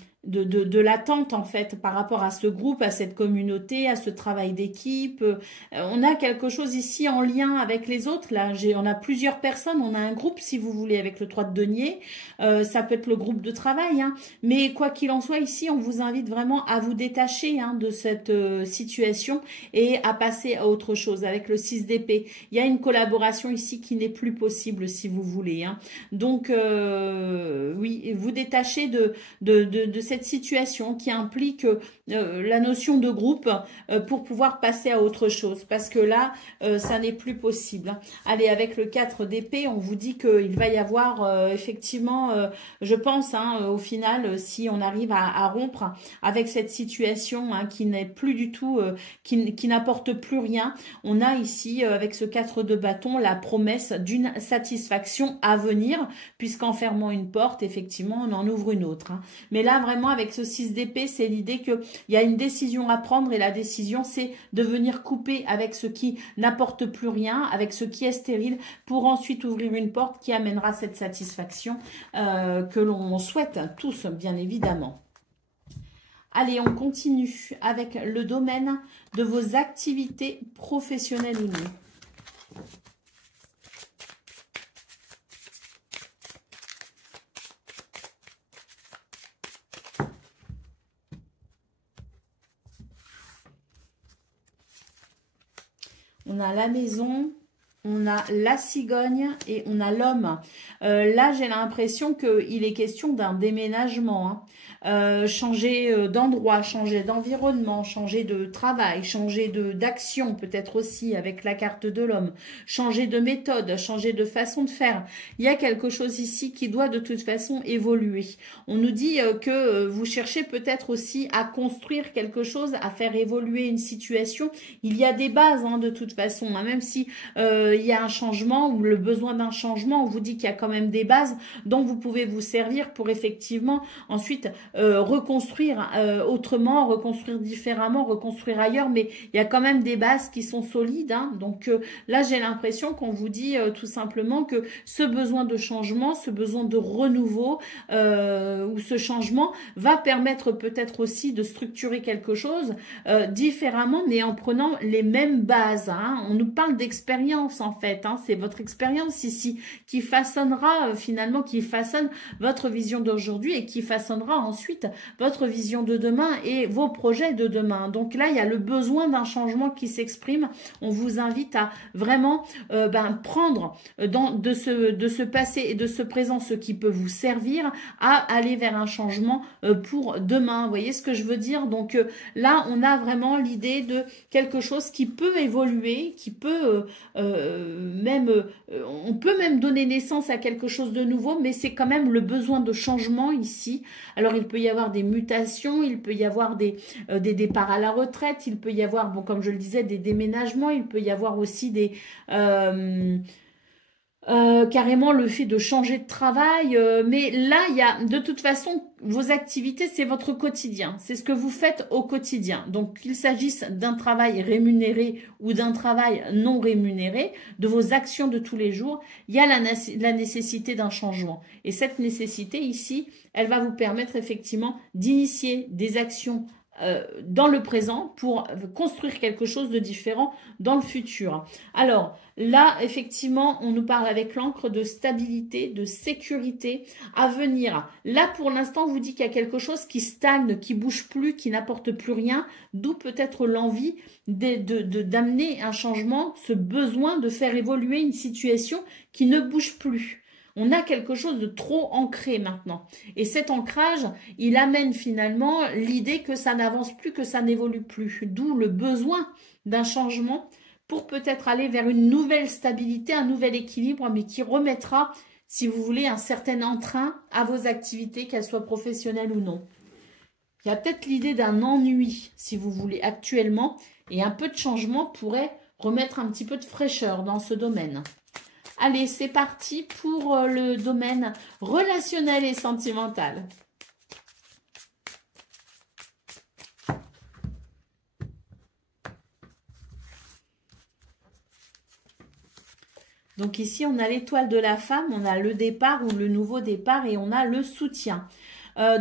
l'attente, en fait, par rapport à ce groupe, à cette communauté, à ce travail d'équipe. On a quelque chose ici en lien avec les autres. Là, on a plusieurs personnes, on a un groupe, si vous voulez, avec le 3 de denier. Ça peut être le groupe de travail, hein. Mais quoi qu'il en soit, ici, on vous invite vraiment à vous détacher de cette situation et à passer à autre chose. Avec le 6 d'épée, il y a une collaboration ici qui n'est plus possible, si vous voulez. Hein. Donc, oui, vous détachez de cette situation qui implique la notion de groupe pour pouvoir passer à autre chose. Parce que là, ça n'est plus possible. Allez, avec le 4 d'épée, on vous dit qu'il va y avoir effectivement, je pense, au final, si on arrive à rompre avec cette situation qui n'est plus du tout, qui n'apporte plus rien, on a ici, avec ce 4 de bâton, la promesse d'une satisfaction à venir, puisqu'en fermant une porte, effectivement, on en ouvre une autre. Hein. Mais là, vraiment, avec ce 6 d'épée, c'est l'idée qu'il y a une décision à prendre et la décision, c'est de venir couper avec ce qui n'apporte plus rien, avec ce qui est stérile, pour ensuite ouvrir une porte qui amènera cette satisfaction que l'on souhaite tous, bien évidemment. Allez, on continue avec le domaine de vos activités professionnelles ou non. On a la maison, on a la cigogne et on a l'homme. Là, j'ai l'impression qu'il est question d'un déménagement, hein. Changer d'endroit, changer d'environnement, changer de travail, changer d'action peut-être aussi avec la carte de l'homme, changer de méthode, changer de façon de faire. Il y a quelque chose ici qui doit de toute façon évoluer. On nous dit que vous cherchez peut-être aussi à construire quelque chose, à faire évoluer une situation. Il y a des bases hein, de toute façon, hein, même si il y a un changement ou le besoin d'un changement, on vous dit qu'il y a quand même des bases dont vous pouvez vous servir pour effectivement ensuite reconstruire autrement, reconstruire différemment, reconstruire ailleurs, mais il y a quand même des bases qui sont solides. Hein. Donc là, j'ai l'impression qu'on vous dit tout simplement que ce besoin de changement, ce besoin de renouveau ou ce changement va permettre peut-être aussi de structurer quelque chose différemment, mais en prenant les mêmes bases. Hein. On nous parle d'expérience en fait. Hein. C'est votre expérience ici qui façonnera finalement, qui façonne votre vision d'aujourd'hui et qui façonnera ensuite votre vision de demain et vos projets de demain. Donc là, il y a le besoin d'un changement qui s'exprime. On vous invite à vraiment prendre de ce passé et de ce présent ce qui peut vous servir à aller vers un changement pour demain. Vous voyez ce que je veux dire? Donc là, on a vraiment l'idée de quelque chose qui peut évoluer, qui peut on peut même donner naissance à quelque chose de nouveau, mais c'est quand même le besoin de changement ici. Alors, il peut y avoir des mutations, il peut y avoir des départs à la retraite, il peut y avoir, bon, comme je le disais, des déménagements, il peut y avoir aussi des... carrément le fait de changer de travail, mais là, il y a de toute façon, vos activités, c'est votre quotidien, c'est ce que vous faites au quotidien. Donc, qu'il s'agisse d'un travail rémunéré ou d'un travail non rémunéré, de vos actions de tous les jours, il y a la nécessité d'un changement. Et cette nécessité ici, elle va vous permettre effectivement d'initier des actions dans le présent pour construire quelque chose de différent dans le futur. Alors là, effectivement, on nous parle avec l'encre de stabilité, de sécurité à venir. Là, pour l'instant, on vous dit qu'il y a quelque chose qui stagne, qui bouge plus, qui n'apporte plus rien, d'où peut-être l'envie d'amener un changement, ce besoin de faire évoluer une situation qui ne bouge plus. On a quelque chose de trop ancré maintenant. Et cet ancrage, il amène finalement l'idée que ça n'avance plus, que ça n'évolue plus. D'où le besoin d'un changement pour peut-être aller vers une nouvelle stabilité, un nouvel équilibre, mais qui remettra, si vous voulez, un certain entrain à vos activités, qu'elles soient professionnelles ou non. Il y a peut-être l'idée d'un ennui, si vous voulez, actuellement, et un peu de changement pourrait remettre un petit peu de fraîcheur dans ce domaine. Allez, c'est parti pour le domaine relationnel et sentimental. Donc ici, on a l'étoile de la femme, on a le départ ou le nouveau départ et on a le soutien.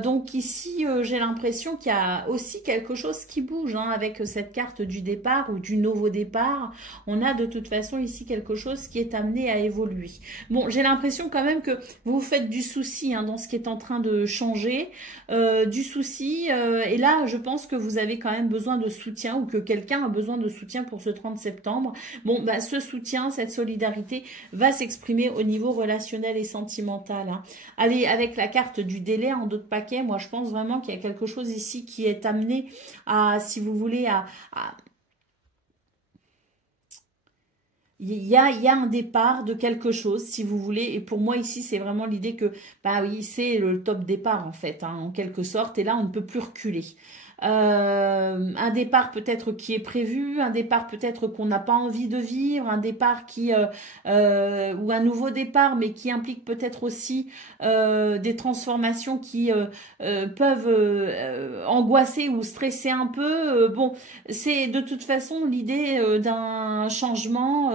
Donc ici, j'ai l'impression qu'il y a aussi quelque chose qui bouge hein, avec cette carte du départ ou du nouveau départ. On a de toute façon ici quelque chose qui est amené à évoluer. Bon, j'ai l'impression quand même que vous vous faites du souci hein, dans ce qui est en train de changer, du souci. Et là, je pense que vous avez quand même besoin de soutien ou que quelqu'un a besoin de soutien pour ce 30 septembre. Bon, bah, ce soutien, cette solidarité va s'exprimer au niveau relationnel et sentimental. Hein. Allez, avec la carte du délai en d'autres paquet, moi je pense vraiment qu'il y a quelque chose ici qui est amené à, si vous voulez, il y a un départ de quelque chose, si vous voulez, et pour moi ici c'est vraiment l'idée que, bah oui, c'est le top départ en fait, hein, en quelque sorte, et là on ne peut plus reculer. Un départ peut-être qui est prévu, un départ peut-être qu'on n'a pas envie de vivre, un départ qui ou un nouveau départ, mais qui implique peut-être aussi des transformations qui peuvent angoisser ou stresser un peu. Bon, c'est de toute façon l'idée d'un changement,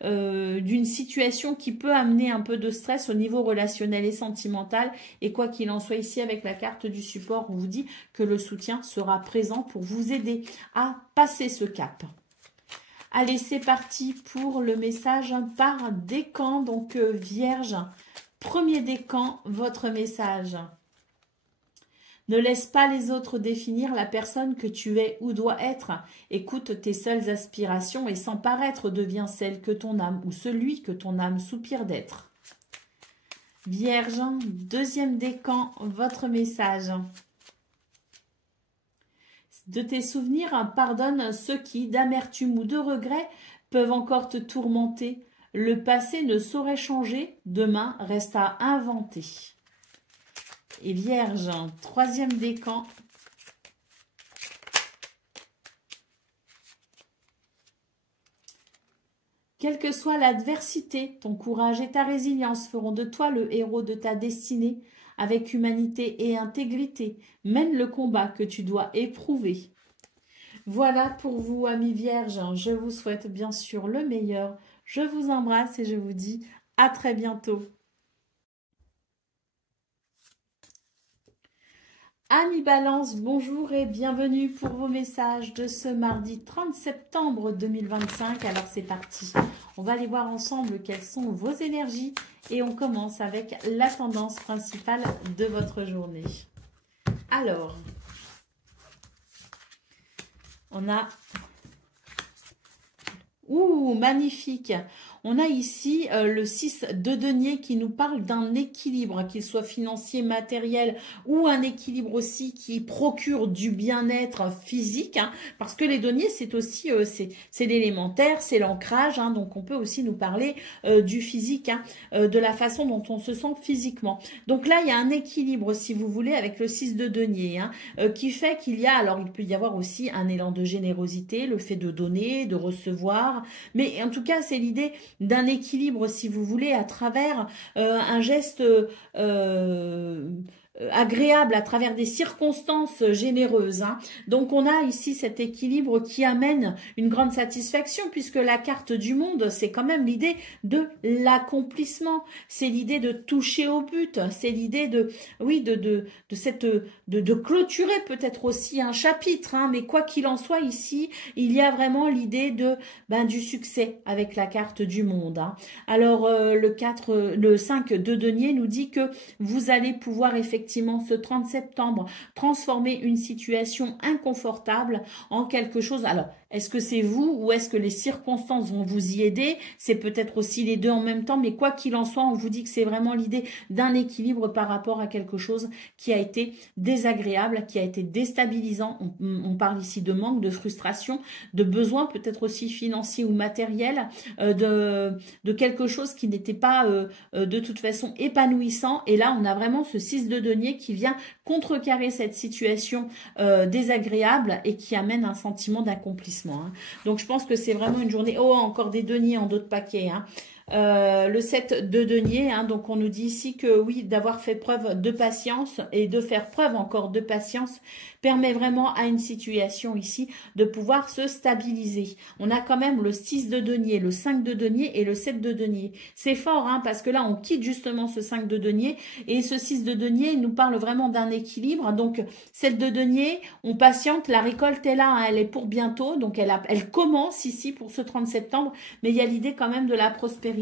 d'une situation qui peut amener un peu de stress au niveau relationnel et sentimental. Et quoi qu'il en soit ici avec la carte du support, on vous dit que le soutien sera présent pour vous aider à passer ce cap. Allez, c'est parti pour le message par décan. Donc, Vierge, premier décan, votre message. Ne laisse pas les autres définir la personne que tu es ou dois être. Écoute tes seules aspirations et sans paraître deviens celle que ton âme ou celui que ton âme soupire d'être. Vierge, deuxième décan, votre message. De tes souvenirs, pardonne ceux qui, d'amertume ou de regret, peuvent encore te tourmenter. Le passé ne saurait changer, demain reste à inventer. Et Vierge, troisième décan. Quelle que soit l'adversité, ton courage et ta résilience feront de toi le héros de ta destinée. Avec humanité et intégrité, mène le combat que tu dois éprouver. Voilà pour vous, amis vierges. Je vous souhaite bien sûr le meilleur. Je vous embrasse et je vous dis à très bientôt. Amis Balance, bonjour et bienvenue pour vos messages de ce mardi 30 septembre 2025. Alors c'est parti, on va aller voir ensemble quelles sont vos énergies et on commence avec la tendance principale de votre journée. Alors, on a... Ouh, magnifique! On a ici le 6 de denier qui nous parle d'un équilibre, qu'il soit financier, matériel ou un équilibre aussi qui procure du bien-être physique. Hein, parce que les deniers, c'est aussi c'est l'élémentaire, c'est l'ancrage. Hein, donc, on peut aussi nous parler du physique, hein, de la façon dont on se sent physiquement. Donc là, il y a un équilibre, si vous voulez, avec le 6 de denier, hein, qui fait qu'il y a, alors il peut y avoir aussi un élan de générosité, le fait de donner, de recevoir. Mais en tout cas, c'est l'idée d'un équilibre, si vous voulez, à travers un geste agréable, à travers des circonstances généreuses. Hein. Donc, on a ici cet équilibre qui amène une grande satisfaction puisque la carte du monde, c'est quand même l'idée de l'accomplissement. C'est l'idée de toucher au but. C'est l'idée de, oui, de clôturer peut-être aussi un chapitre. Hein. Mais quoi qu'il en soit, ici, il y a vraiment l'idée de, du succès avec la carte du monde. Hein. Alors, le 5 de denier nous dit que vous allez pouvoir effectivement ce 30 septembre, transformer une situation inconfortable en quelque chose. Alors, est-ce que c'est vous ou est-ce que les circonstances vont vous y aider? C'est peut-être aussi les deux en même temps, mais quoi qu'il en soit, on vous dit que c'est vraiment l'idée d'un équilibre par rapport à quelque chose qui a été désagréable, qui a été déstabilisant. On parle ici de manque, de frustration, de besoin peut-être aussi financier ou matériel, de quelque chose qui n'était pas de toute façon épanouissant. Et là, on a vraiment ce 6 de denier qui vient contrecarrer cette situation désagréable et qui amène un sentiment d'accomplissement. Hein. Donc, je pense que c'est vraiment une journée... Oh, encore des deniers en d'autres paquets. Hein. Le 7 de denier, hein, donc on nous dit ici que oui, d'avoir fait preuve de patience et de faire preuve encore de patience permet vraiment à une situation ici de pouvoir se stabiliser. On a quand même le 6 de denier, le 5 de denier et le 7 de denier. C'est fort, hein, parce que là, on quitte justement ce 5 de denier et ce 6 de denier nous parle vraiment d'un équilibre. Donc, 7 de denier, on patiente, la récolte est là, hein, elle est pour bientôt, donc elle commence ici pour ce 30 septembre, mais il y a l'idée quand même de la prospérité,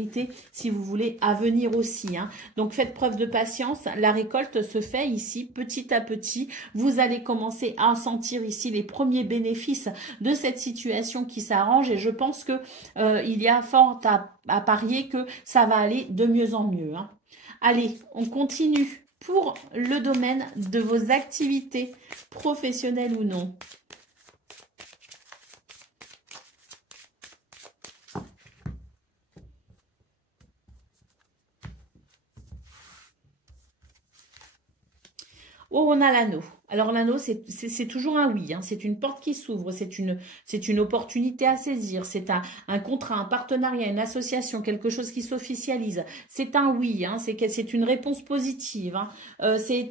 si vous voulez, à venir aussi. Hein. Donc, faites preuve de patience, la récolte se fait ici petit à petit. Vous allez commencer à sentir ici les premiers bénéfices de cette situation qui s'arrange et je pense que il y a fort à parier que ça va aller de mieux en mieux. Hein. Allez, on continue pour le domaine de vos activités professionnelles ou non. Oh, on a l'anneau. Alors l'anneau, c'est toujours un oui, hein. C'est une porte qui s'ouvre, c'est une opportunité à saisir, c'est un contrat, un partenariat, une association, quelque chose qui s'officialise. C'est un oui, hein. C'est une réponse positive. Hein. C'est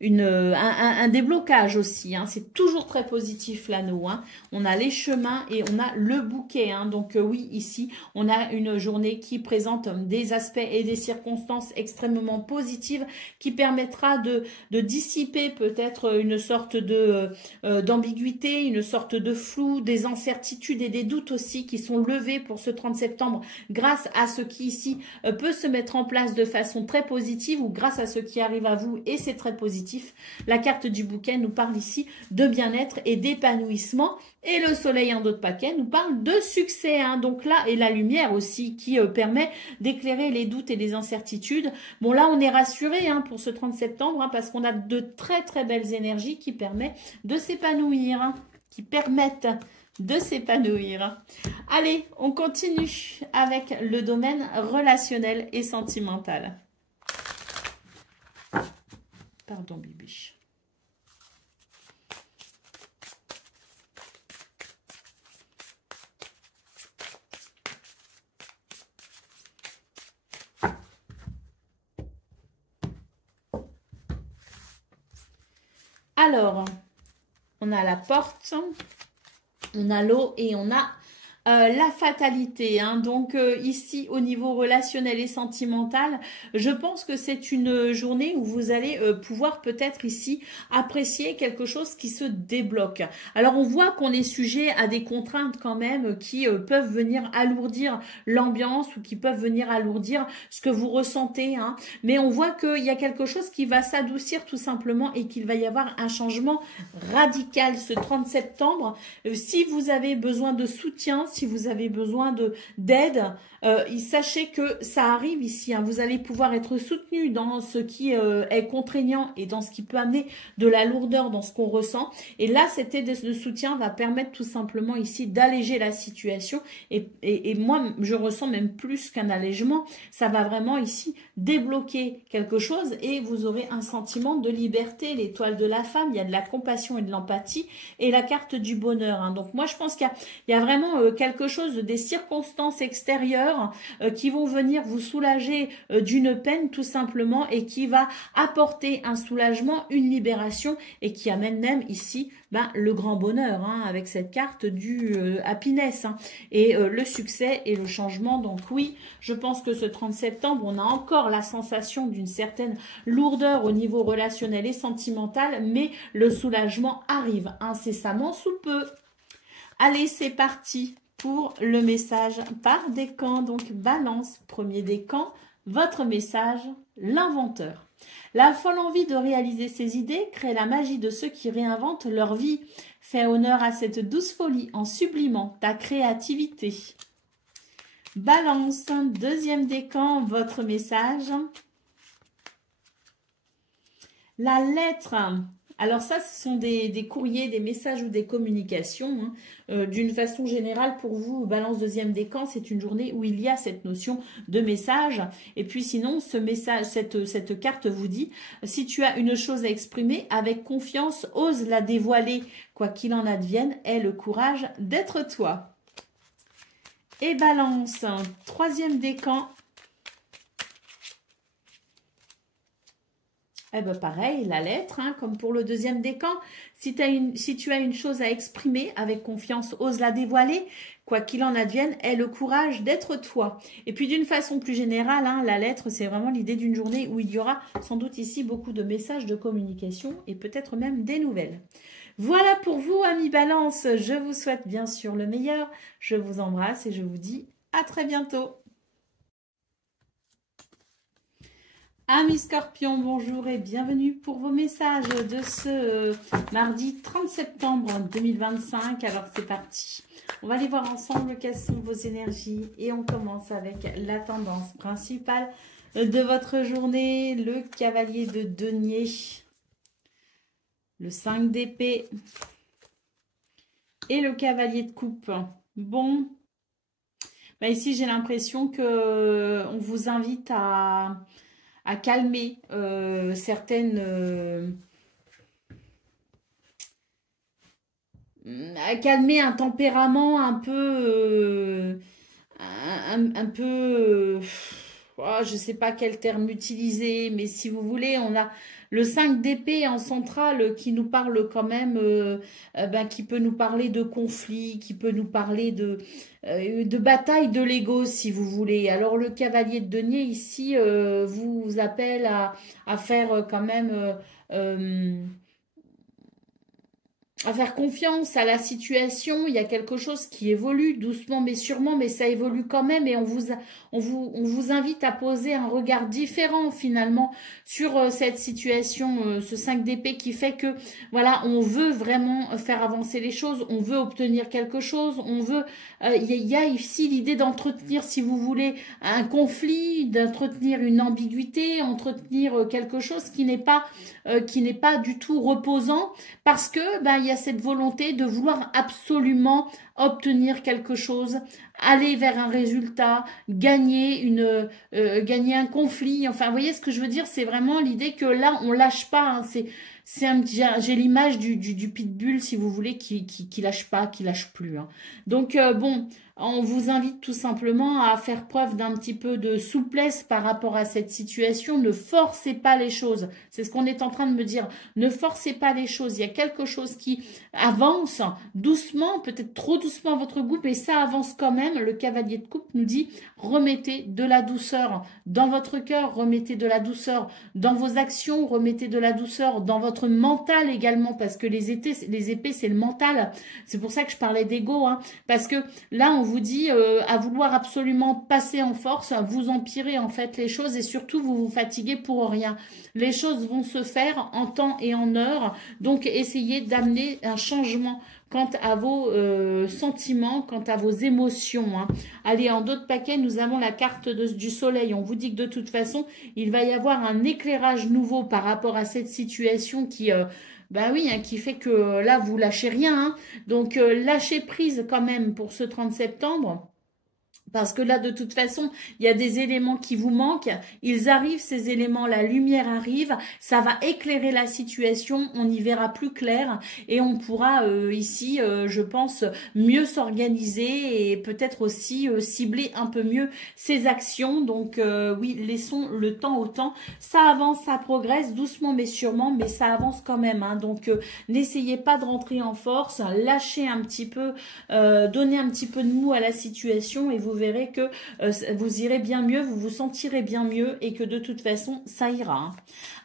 un déblocage aussi. Hein. C'est toujours très positif l'anneau. Hein. On a les chemins et on a le bouquet. Hein. Donc oui, ici, on a une journée qui présente des aspects et des circonstances extrêmement positives qui permettra permettra de dissiper peut-être une sorte de d'ambiguïté, une sorte de flou, des incertitudes et des doutes aussi qui sont levés pour ce 30 septembre grâce à ce qui ici peut se mettre en place de façon très positive ou grâce à ce qui arrive à vous et c'est très positif. La carte du bouquet nous parle ici de bien-être et d'épanouissement et le soleil en d'autres paquets nous parle de succès. Hein. Donc là, et la lumière aussi qui permet d'éclairer les doutes et les incertitudes. Bon là, on est rassuré hein, pour ce 30 septembre hein, parce qu'on a de très très belles énergies qui permettent de s'épanouir, hein, qui permettent de s'épanouir. Allez, on continue avec le domaine relationnel et sentimental. Pardon, Bibiche. Alors, on a la porte, on a l'eau et on a la fatalité. Hein. Donc ici, au niveau relationnel et sentimental, je pense que c'est une journée où vous allez pouvoir peut-être ici apprécier quelque chose qui se débloque. Alors on voit qu'on est sujet à des contraintes quand même qui peuvent venir alourdir l'ambiance ou qui peuvent venir alourdir ce que vous ressentez. Hein. Mais on voit qu'il y a quelque chose qui va s'adoucir tout simplement et qu'il va y avoir un changement radical ce 30 septembre. Si vous avez besoin de soutien, si vous avez besoin d'aide, sachez que ça arrive ici. Hein. Vous allez pouvoir être soutenu dans ce qui est contraignant et dans ce qui peut amener de la lourdeur dans ce qu'on ressent. Et là, cette aide de soutien va permettre tout simplement ici d'alléger la situation. Et moi, je ressens même plus qu'un allègement. Ça va vraiment ici débloquer quelque chose et vous aurez un sentiment de liberté. L'étoile de la femme, il y a de la compassion et de l'empathie et la carte du bonheur. Hein. Donc moi, je pense qu'il y a vraiment quelque chose, des circonstances extérieures qui vont venir vous soulager d'une peine tout simplement et qui va apporter un soulagement, une libération et qui amène même ici le grand bonheur hein, avec cette carte du happiness hein, et le succès et le changement. Donc oui, je pense que ce 30 septembre, on a encore la sensation d'une certaine lourdeur au niveau relationnel et sentimental, mais le soulagement arrive incessamment sous peu. Allez, c'est parti pour le message par décan. Donc, balance, premier décan, votre message, l'inventeur. La folle envie de réaliser ses idées crée la magie de ceux qui réinventent leur vie. Fais honneur à cette douce folie en sublimant ta créativité. Balance, deuxième décan, votre message. La lettre. Alors ça, ce sont des courriers, des messages ou des communications. Hein. D'une façon générale, pour vous, balance deuxième décan, c'est une journée où il y a cette notion de message. Et puis sinon, ce message, cette carte vous dit, si tu as une chose à exprimer, avec confiance, ose la dévoiler. Quoi qu'il en advienne, aie le courage d'être toi. Et balance, troisième décan. Eh ben pareil, la lettre, hein, comme pour le deuxième décan. Si tu as une chose à exprimer avec confiance, ose la dévoiler. Quoi qu'il en advienne, aie le courage d'être toi. Et puis d'une façon plus générale, hein, la lettre, c'est vraiment l'idée d'une journée où il y aura sans doute ici beaucoup de messages de communication et peut-être même des nouvelles. Voilà pour vous, amis Balance. Je vous souhaite bien sûr le meilleur. Je vous embrasse et je vous dis à très bientôt. Amis Scorpions, bonjour et bienvenue pour vos messages de ce mardi 30 septembre 2025. Alors c'est parti, on va aller voir ensemble quelles sont vos énergies et on commence avec la tendance principale de votre journée, le cavalier de denier, le 5 d'épée et le cavalier de coupe. Bon, ici j'ai l'impression que on vous invite à calmer à calmer un tempérament un peu je ne sais pas quel terme utiliser, mais si vous voulez, on a le 5 d'épée en centrale qui nous parle quand même, qui peut nous parler de conflit, qui peut nous parler de bataille de l'ego, si vous voulez. Alors le cavalier de denier ici vous appelle à faire quand même... à faire confiance à la situation, il y a quelque chose qui évolue doucement mais sûrement, mais ça évolue quand même et on vous invite à poser un regard différent finalement sur cette situation, ce 5 d'épée qui fait que voilà, on veut vraiment faire avancer les choses, on veut obtenir quelque chose, on veut, il y a ici l'idée d'entretenir, si vous voulez, un conflit, d'entretenir une ambiguïté, entretenir quelque chose qui n'est pas du tout reposant parce que il y a cette volonté de vouloir absolument obtenir quelque chose, aller vers un résultat, gagner un conflit. Enfin, vous voyez ce que je veux dire, c'est vraiment l'idée que là, on lâche pas. Hein, j'ai l'image du pitbull, si vous voulez, qui lâche pas, qui lâche plus. Hein. Donc, bon, on vous invite tout simplement à faire preuve d'un petit peu de souplesse par rapport à cette situation. Ne forcez pas les choses. C'est ce qu'on est en train de me dire. Ne forcez pas les choses. Il y a quelque chose qui avance doucement, peut-être trop doucement à votre goût, mais ça avance quand même. Le cavalier de coupe nous dit, remettez de la douceur dans votre cœur, remettez de la douceur dans vos actions, remettez de la douceur dans votre mental également, parce que les épées, c'est le mental. C'est pour ça que je parlais d'ego, hein, parce que là, on vous dit à vouloir absolument passer en force, vous empirez en fait les choses et surtout vous vous fatiguez pour rien. Les choses vont se faire en temps et en heure, donc essayez d'amener un changement quant à vos sentiments, quant à vos émotions. Hein. Allez, en d'autres paquets, nous avons la carte du soleil. On vous dit que de toute façon, il va y avoir un éclairage nouveau par rapport à cette situation qui... oui, hein, qui fait que là, vous lâchez rien. Hein. Donc, lâchez prise quand même pour ce 30 septembre. Parce que là, de toute façon, il y a des éléments qui vous manquent. Ils arrivent, ces éléments, la lumière arrive. Ça va éclairer la situation. On y verra plus clair. Et on pourra ici, je pense, mieux s'organiser et peut-être aussi cibler un peu mieux ses actions. Donc, oui, laissons le temps au temps. Ça avance, ça progresse, doucement mais sûrement, mais ça avance quand même. Hein. Donc, n'essayez pas de rentrer en force. Lâchez un petit peu, donnez un petit peu de mou à la situation et vous verrez que vous irez bien mieux, vous vous sentirez bien mieux et que de toute façon, ça ira. Hein.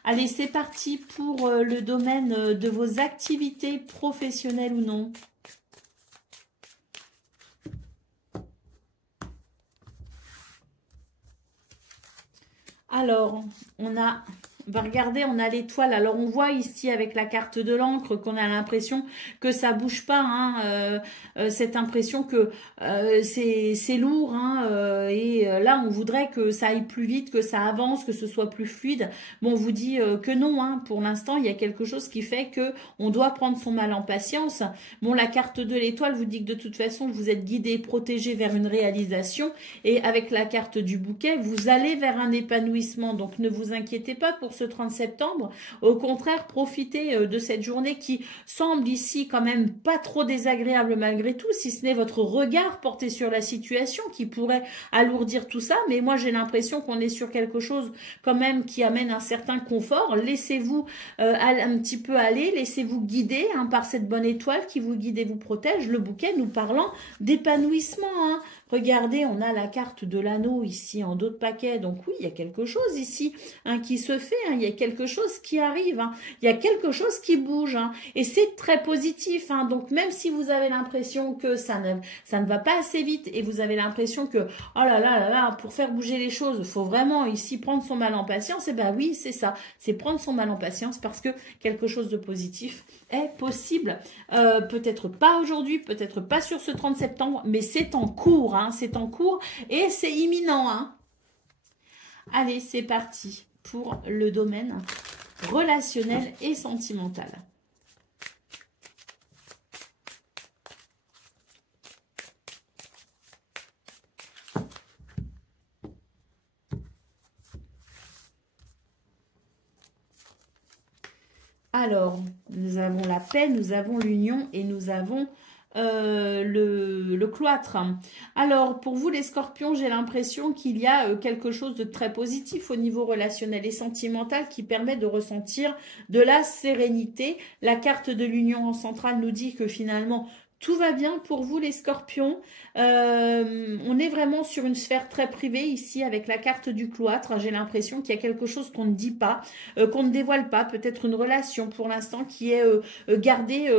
Allez, c'est parti pour le domaine de vos activités professionnelles ou non. Alors, regardez, on a l'étoile. Alors, on voit ici avec la carte de l'encre qu'on a l'impression que ça bouge pas. Hein, cette impression que c'est lourd. Hein, et là, on voudrait que ça aille plus vite, que ça avance, que ce soit plus fluide. Bon, on vous dit que non. Hein, pour l'instant, il y a quelque chose qui fait que on doit prendre son mal en patience. Bon, la carte de l'étoile vous dit que de toute façon, vous êtes guidé, protégé vers une réalisation. Et avec la carte du bouquet, vous allez vers un épanouissement. Donc, ne vous inquiétez pas pour ce 30 septembre. Au contraire, profitez de cette journée qui semble ici quand même pas trop désagréable malgré tout, si ce n'est votre regard porté sur la situation qui pourrait alourdir tout ça. Mais moi, j'ai l'impression qu'on est sur quelque chose quand même qui amène un certain confort. Laissez-vous un petit peu aller, laissez-vous guider hein, par cette bonne étoile qui vous guide et vous protège. Le bouquet nous parlant d'épanouissement. Hein. Regardez, on a la carte de l'anneau ici en dos de paquet. Donc oui, il y a quelque chose ici hein, qui se fait. Hein, il y a quelque chose qui arrive. Hein, il y a quelque chose qui bouge. Hein, et c'est très positif. Hein, donc même si vous avez l'impression que ça ne va pas assez vite et vous avez l'impression que, oh là là là là, pour faire bouger les choses, il faut vraiment ici prendre son mal en patience. Et bien oui, c'est ça. C'est prendre son mal en patience parce que quelque chose de positif est possible. Peut-être pas aujourd'hui, peut-être pas sur ce 30 septembre, mais c'est en cours. Hein, c'est en cours et c'est imminent. Hein. Allez, c'est parti pour le domaine relationnel et sentimental. Alors, nous avons la paix, nous avons l'union et nous avons le cloître. Alors, pour vous les scorpions, j'ai l'impression qu'il y a quelque chose de très positif au niveau relationnel et sentimental qui permet de ressentir de la sérénité. La carte de l'union centrale nous dit que finalement, tout va bien pour vous les scorpions. On est vraiment sur une sphère très privée ici avec la carte du cloître. J'ai l'impression qu'il y a quelque chose qu'on ne dit pas, qu'on ne dévoile pas. Peut-être une relation pour l'instant qui est gardée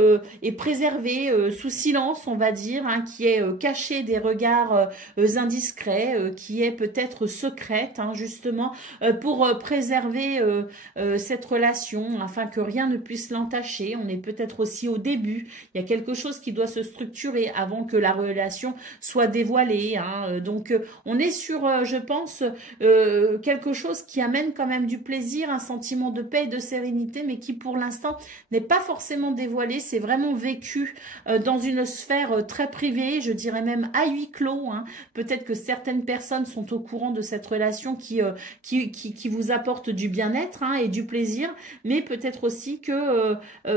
et préservée sous silence, on va dire, hein, qui est cachée des regards indiscrets, qui est peut-être secrète, hein, justement, pour préserver cette relation afin que rien ne puisse l'entacher. On est peut-être aussi au début. Il y a quelque chose qui doit se structurer avant que la relation soit dévoilée. Hein. Donc, on est sur, je pense, quelque chose qui amène quand même du plaisir, un sentiment de paix et de sérénité, mais qui pour l'instant n'est pas forcément dévoilé. C'est vraiment vécu dans une sphère très privée, je dirais même à huis clos. Hein. Peut-être que certaines personnes sont au courant de cette relation qui vous apporte du bien-être, hein, et du plaisir, mais peut-être aussi que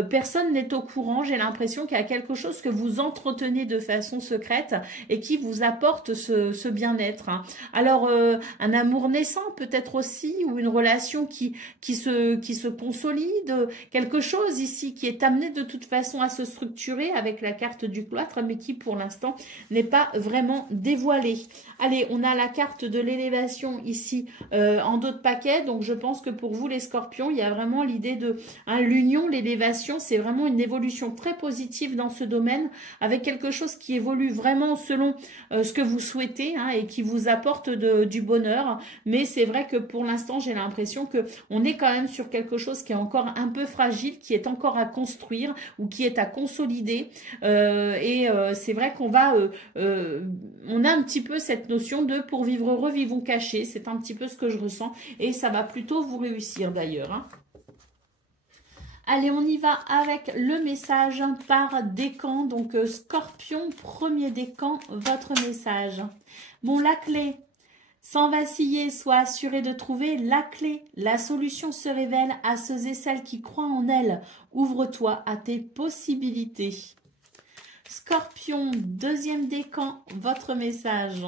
personne n'est au courant. J'ai l'impression qu'il y a quelque chose que vous entretenez de façon secrète et qui vous apporte ce bien-être. Hein. Alors, un amour naissant peut-être aussi, ou une relation qui se consolide, quelque chose ici qui est amené de toute façon à se structurer avec la carte du cloître, mais qui pour l'instant n'est pas vraiment dévoilé. Allez, on a la carte de l'élévation ici en dos de paquet, donc je pense que pour vous les scorpions, il y a vraiment l'idée de l'union, l'élévation, c'est vraiment une évolution très positive dans ce domaine, avec quelque chose qui évolue vraiment selon ce que vous souhaitez, hein, et qui vous apporte du bonheur. Mais c'est vrai que pour l'instant, j'ai l'impression que on est quand même sur quelque chose qui est encore un peu fragile, qui est encore à construire ou qui est à consolider. C'est vrai qu'on va, on a un petit peu cette notion de pour vivre heureux, vivons cachés. C'est un petit peu ce que je ressens et ça va plutôt vous réussir d'ailleurs. Hein. Allez, on y va avec le message par décan. Donc, Scorpion, premier décan, votre message. Bon, la clé. Sans vaciller, sois assuré de trouver la clé. La solution se révèle à ceux et celles qui croient en elle. Ouvre-toi à tes possibilités. Scorpion, deuxième décan, votre message.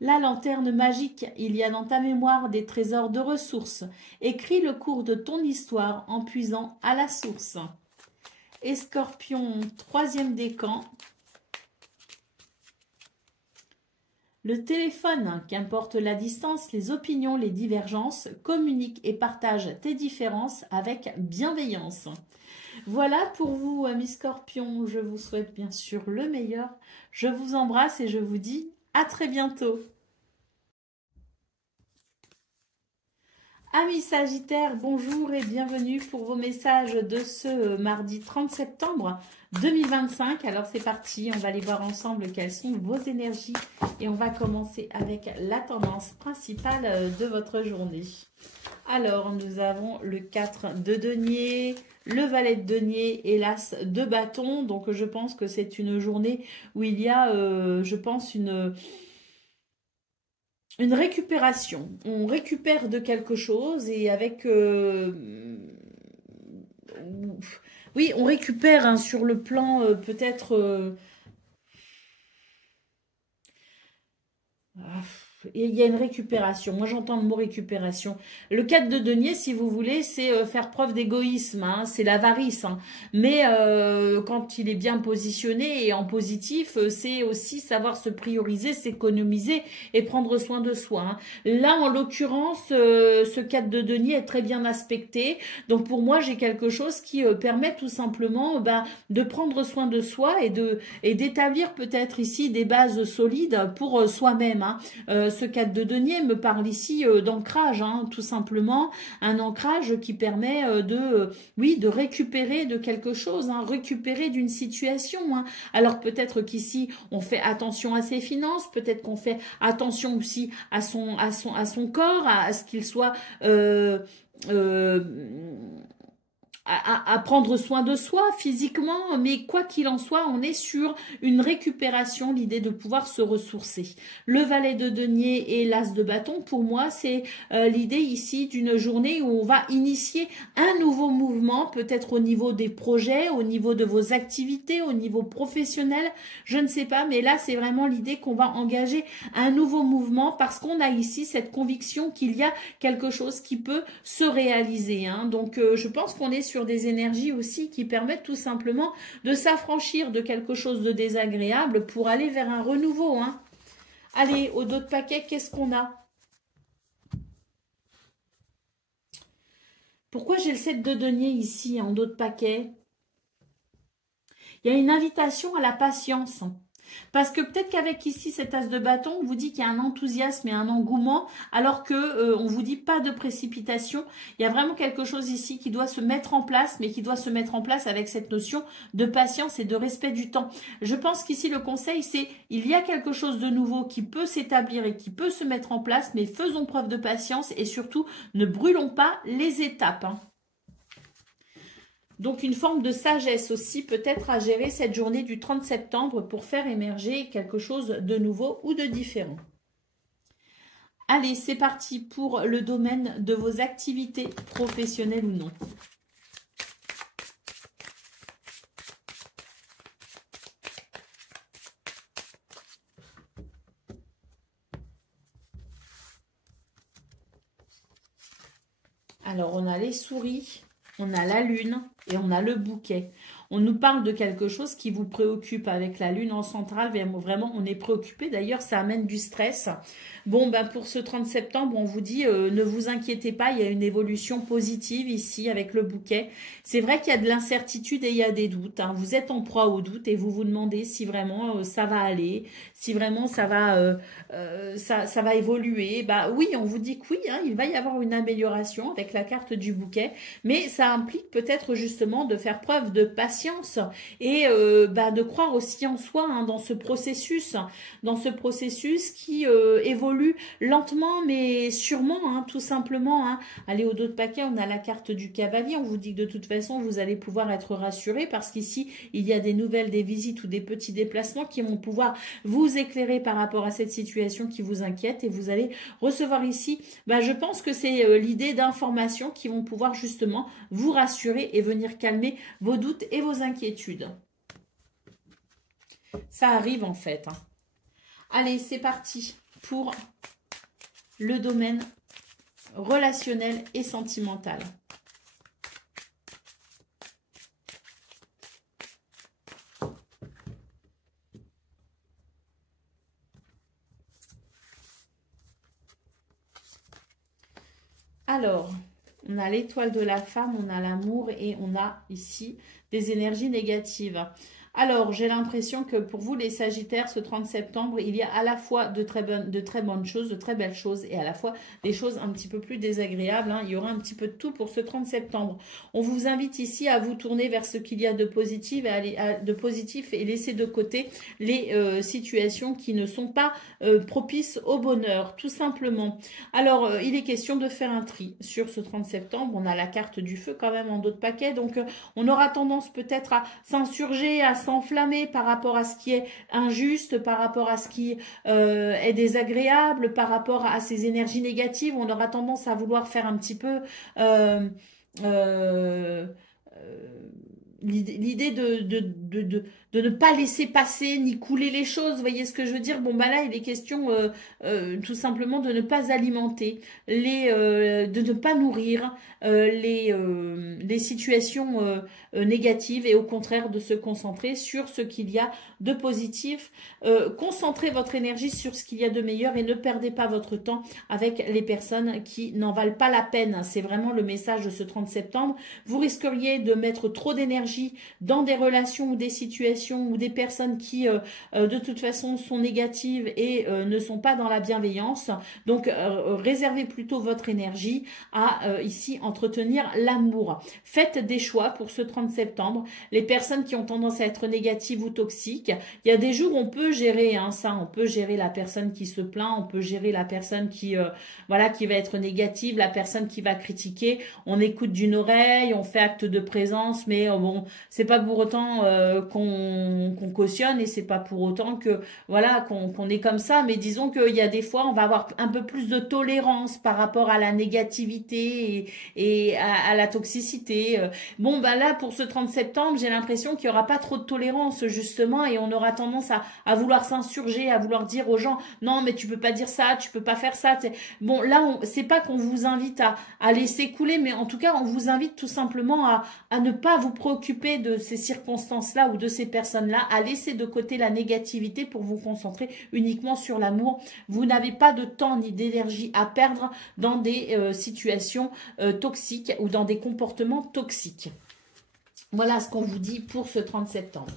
La lanterne magique, il y a dans ta mémoire des trésors de ressources. Écris le cours de ton histoire en puisant à la source. Et Scorpion, troisième décan. Le téléphone, qu'importe la distance, les opinions, les divergences, communique et partage tes différences avec bienveillance. Voilà pour vous, amis Scorpions. Je vous souhaite bien sûr le meilleur. Je vous embrasse et je vous dis à très bientôt. Amis Sagittaires, bonjour et bienvenue pour vos messages de ce mardi 30 septembre 2025. Alors c'est parti, on va aller voir ensemble quelles sont vos énergies et on va commencer avec la tendance principale de votre journée. Alors nous avons le 4 de denier, le valet de denier et l'as de bâton. Donc je pense que c'est une journée où il y a, je pense, une récupération. On récupère de quelque chose et avec... oui, on récupère, hein, sur le plan peut-être... il y a une récupération. Moi, j'entends le mot récupération. Le 4 de denier, si vous voulez, c'est faire preuve d'égoïsme. Hein, c'est l'avarice. Hein. Mais quand il est bien positionné et en positif, c'est aussi savoir se prioriser, s'économiser et prendre soin de soi. Hein. Là, en l'occurrence, ce 4 de denier est très bien aspecté. Donc, pour moi, j'ai quelque chose qui permet tout simplement de prendre soin de soi et d'établir peut-être ici des bases solides pour soi-même. Hein. Ce 4 de denier me parle ici d'ancrage, hein, tout simplement, un ancrage qui permet de récupérer de quelque chose, hein, récupérer d'une situation. Hein. Alors peut-être qu'ici on fait attention à ses finances, peut-être qu'on fait attention aussi à son corps, à ce qu'il soit à prendre soin de soi physiquement, mais quoi qu'il en soit, on est sur une récupération, l'idée de pouvoir se ressourcer. Le valet de denier et l'as de bâton, pour moi, c'est l'idée ici d'une journée où on va initier un nouveau mouvement, peut-être au niveau des projets, au niveau de vos activités, au niveau professionnel, je ne sais pas, mais là, c'est vraiment l'idée qu'on va engager un nouveau mouvement parce qu'on a ici cette conviction qu'il y a quelque chose qui peut se réaliser. Hein. Donc, je pense qu'on est sur des énergies aussi qui permettent tout simplement de s'affranchir de quelque chose de désagréable pour aller vers un renouveau. Hein. Allez, au dos de paquet, qu'est-ce qu'on a? Pourquoi j'ai le 7 de denier ici en dos de paquet? Il y a une invitation à la patience. Parce que peut-être qu'avec ici cet as de bâton, on vous dit qu'il y a un enthousiasme et un engouement, alors que on vous dit pas de précipitation. Il y a vraiment quelque chose ici qui doit se mettre en place, mais qui doit se mettre en place avec cette notion de patience et de respect du temps. Je pense qu'ici le conseil, c'est il y a quelque chose de nouveau qui peut s'établir et qui peut se mettre en place, mais faisons preuve de patience et surtout ne brûlons pas les étapes. Hein. Donc, une forme de sagesse aussi peut-être à gérer cette journée du 30 septembre pour faire émerger quelque chose de nouveau ou de différent. Allez, c'est parti pour le domaine de vos activités professionnelles ou non. Alors, on a les souris. On a la lune et on a le bouquet. On nous parle de quelque chose qui vous préoccupe avec la lune en centrale. Vraiment, on est préoccupé. D'ailleurs, ça amène du stress. Bon, ben pour ce 30 septembre, on vous dit, ne vous inquiétez pas, il y a une évolution positive ici avec le bouquet. C'est vrai qu'il y a de l'incertitude et il y a des doutes. Hein. Vous êtes en proie aux doutes et vous vous demandez si vraiment ça va aller, si vraiment ça va évoluer. Bah oui, on vous dit que oui, hein, il va y avoir une amélioration avec la carte du bouquet, mais ça implique peut-être justement de faire preuve de patience et de croire aussi en soi hein, dans ce processus qui évolue lentement mais sûrement, hein, tout simplement. Hein. Allez, au dos de paquet, on a la carte du cavalier. On vous dit que de toute façon, vous allez pouvoir être rassuré parce qu'ici, il y a des nouvelles, des visites ou des petits déplacements qui vont pouvoir vous éclairer par rapport à cette situation qui vous inquiète et vous allez recevoir ici, je pense que c'est l'idée d'informations qui vont pouvoir justement vous rassurer et venir calmer vos doutes et vos inquiétudes. Ça arrive en fait. Hein. Allez, c'est parti pour le domaine relationnel et sentimental. Alors, on a l'étoile de la femme, on a l'amour et on a ici des énergies négatives. Alors, j'ai l'impression que pour vous, les Sagittaires, ce 30 septembre, il y a à la fois de très bonnes choses, de très belles choses, et à la fois des choses un petit peu plus désagréables. Hein. Il y aura un petit peu de tout pour ce 30 septembre. On vous invite ici à vous tourner vers ce qu'il y a de positif, et laisser de côté les situations qui ne sont pas propices au bonheur, tout simplement. Alors, il est question de faire un tri sur ce 30 septembre. On a la carte du feu quand même en dos de paquet, donc on aura tendance peut-être à s'insurger, à s'enflammer par rapport à ce qui est injuste, par rapport à ce qui est désagréable, par rapport à ces énergies négatives. On aura tendance à vouloir faire un petit peu l'idée de ne pas laisser passer ni couler les choses, vous voyez ce que je veux dire? Bon, là, il est question tout simplement de ne pas alimenter, de ne pas nourrir les situations négatives et au contraire de se concentrer sur ce qu'il y a de positif. Concentrez votre énergie sur ce qu'il y a de meilleur et ne perdez pas votre temps avec les personnes qui n'en valent pas la peine. C'est vraiment le message de ce 30 septembre. Vous risqueriez de mettre trop d'énergie d'énergie dans des relations ou des situations ou des personnes qui de toute façon sont négatives et ne sont pas dans la bienveillance. Donc réservez plutôt votre énergie à ici entretenir l'amour. Faites des choix pour ce 30 septembre. Les personnes qui ont tendance à être négatives ou toxiques, il y a des jours où on peut gérer ça, on peut gérer la personne qui se plaint, on peut gérer la personne qui voilà, qui va être négative, la personne qui va critiquer. On écoute d'une oreille, on fait acte de présence, mais bon, c'est pas pour autant qu'on cautionne et c'est pas pour autant que voilà qu'on est comme ça. Mais disons qu'il y a des fois, on va avoir un peu plus de tolérance par rapport à la négativité et à la toxicité. Bon, bah là, pour ce 30 septembre, j'ai l'impression qu'il y aura pas trop de tolérance justement et on aura tendance à vouloir s'insurger, à vouloir dire aux gens non mais tu peux pas dire ça, tu peux pas faire ça. Bon là, c'est pas qu'on vous invite à laisser couler, mais en tout cas on vous invite tout simplement à ne pas vous préoccuper de ces circonstances-là ou de ces personnes-là, à laisser de côté la négativité pour vous concentrer uniquement sur l'amour. Vous n'avez pas de temps ni d'énergie à perdre dans des situations toxiques ou dans des comportements toxiques. Voilà ce qu'on vous dit pour ce 30 septembre.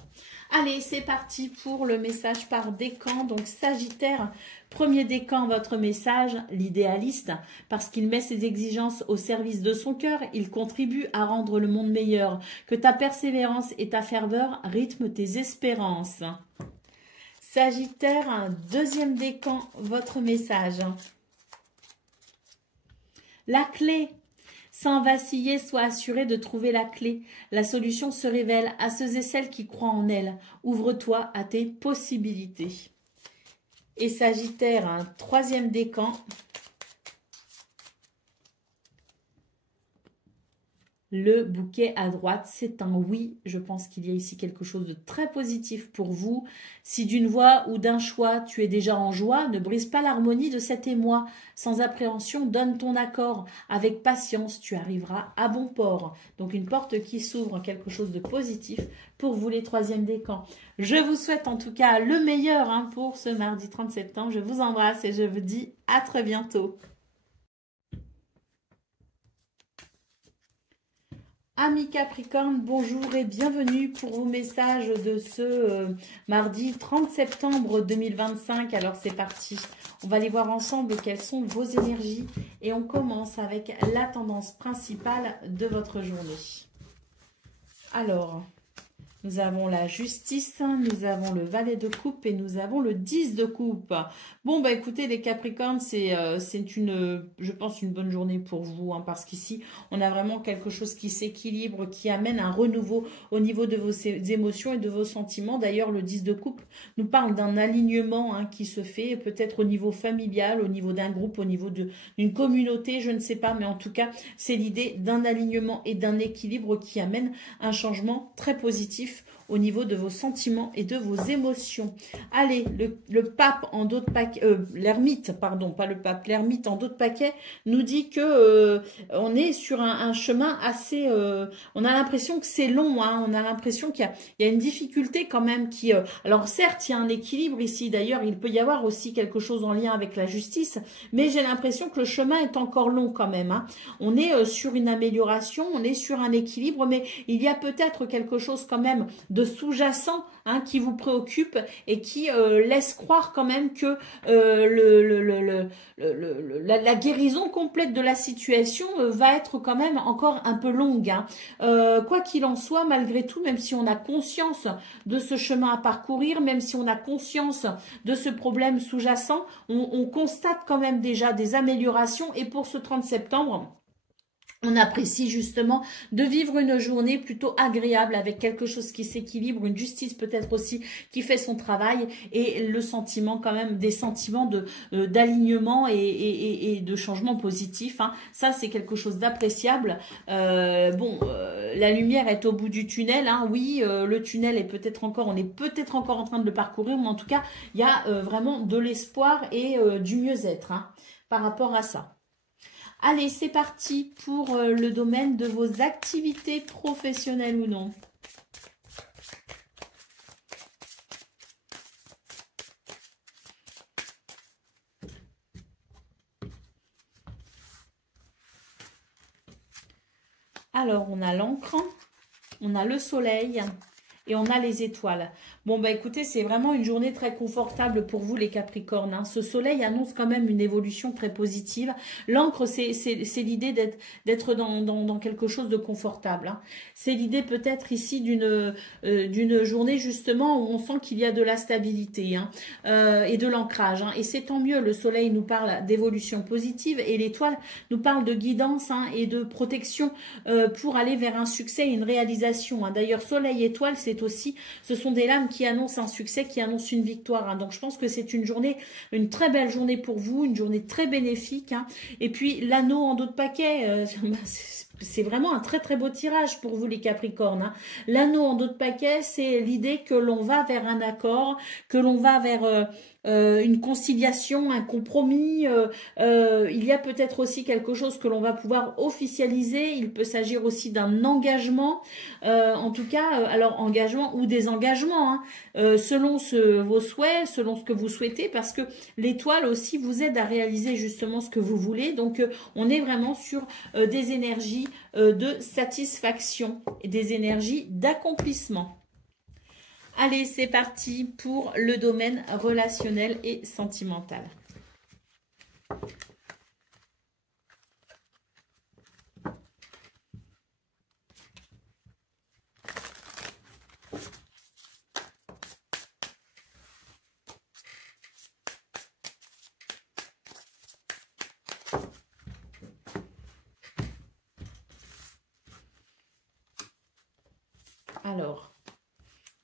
Allez, c'est parti pour le message par décan. Donc, Sagittaire, premier décan, votre message, l'idéaliste, parce qu'il met ses exigences au service de son cœur, il contribue à rendre le monde meilleur. Que ta persévérance et ta ferveur rythment tes espérances. Sagittaire, deuxième décan, votre message. La clé. Sans vaciller, sois assuré de trouver la clé. La solution se révèle à ceux et celles qui croient en elle. Ouvre-toi à tes possibilités. Et Sagittaire, un troisième décan. Le bouquet à droite, c'est un oui. Je pense qu'il y a ici quelque chose de très positif pour vous. Si d'une voix ou d'un choix, tu es déjà en joie, ne brise pas l'harmonie de cet émoi. Sans appréhension, donne ton accord. Avec patience, tu arriveras à bon port. Donc une porte qui s'ouvre, quelque chose de positif pour vous les troisièmes décans. Je vous souhaite en tout cas le meilleur pour ce mardi 30 septembre. Je vous embrasse et je vous dis à très bientôt. Amis Capricorne, bonjour et bienvenue pour vos messages de ce mardi 30 septembre 2025. Alors c'est parti, on va aller voir ensemble quelles sont vos énergies et on commence avec la tendance principale de votre journée. Alors, nous avons la justice, nous avons le valet de coupe et nous avons le 10 de coupe. Bon, bah écoutez les Capricornes, c'est je pense, une bonne journée pour vous. Parce qu'ici, on a vraiment quelque chose qui s'équilibre, qui amène un renouveau au niveau de vos émotions et de vos sentiments. D'ailleurs, le 10 de coupe nous parle d'un alignement qui se fait, peut-être au niveau familial, au niveau d'un groupe, au niveau d'une communauté, je ne sais pas. Mais en tout cas, c'est l'idée d'un alignement et d'un équilibre qui amène un changement très positif au niveau de vos sentiments et de vos émotions. Allez, le pape en d'autres paquets, l'ermite, pardon, pas le pape, l'ermite en d'autres paquets nous dit que on est sur un chemin assez, on a l'impression que c'est long, on a l'impression qu'il y a une difficulté quand même qui, alors certes, il y a un équilibre ici, d'ailleurs, il peut y avoir aussi quelque chose en lien avec la justice, mais j'ai l'impression que le chemin est encore long quand même. On est sur une amélioration, on est sur un équilibre, mais il y a peut-être quelque chose quand même de sous-jacent qui vous préoccupe et qui laisse croire quand même que la guérison complète de la situation va être quand même encore un peu longue. Quoi qu'il en soit, malgré tout, même si on a conscience de ce chemin à parcourir, même si on a conscience de ce problème sous-jacent, on constate quand même déjà des améliorations et pour ce 30 septembre, on apprécie justement de vivre une journée plutôt agréable avec quelque chose qui s'équilibre, une justice peut-être aussi qui fait son travail et le sentiment quand même, des sentiments d'alignement et de changement positif. Ça, c'est quelque chose d'appréciable. La lumière est au bout du tunnel. Oui, le tunnel est peut-être encore, on est peut-être encore en train de le parcourir, mais en tout cas, il y a vraiment de l'espoir et du mieux-être par rapport à ça. Allez, c'est parti pour le domaine de vos activités professionnelles ou non. Alors, on a l'encre, on a le soleil et on a les étoiles. Bon, bah écoutez, c'est vraiment une journée très confortable pour vous, les Capricornes, hein. Ce soleil annonce quand même une évolution très positive. L'encre, c'est l'idée d'être dans quelque chose de confortable, hein. C'est l'idée peut-être ici d'une journée justement où on sent qu'il y a de la stabilité, hein, et de l'ancrage, hein. Et c'est tant mieux, le soleil nous parle d'évolution positive et l'étoile nous parle de guidance, hein, et de protection pour aller vers un succès et une réalisation, hein. D'ailleurs, soleil, étoile, ce sont des lames qui annoncent un succès, qui annoncent une victoire, hein. Donc je pense que c'est une journée, une très belle journée pour vous, une journée très bénéfique, hein. Et puis l'anneau en dos de paquet, c'est vraiment un très très beau tirage pour vous, les Capricornes, hein. L'anneau en dos de paquet, c'est l'idée que l'on va vers un accord, que l'on va vers une conciliation, un compromis. Il y a peut-être aussi quelque chose que l'on va pouvoir officialiser. Il peut s'agir aussi d'un engagement, en tout cas, alors engagement ou désengagement, hein, selon vos souhaits, selon ce que vous souhaitez, parce que l'étoile aussi vous aide à réaliser justement ce que vous voulez. Donc on est vraiment sur des énergies de satisfaction et des énergies d'accomplissement. Allez, c'est parti pour le domaine relationnel et sentimental. Alors,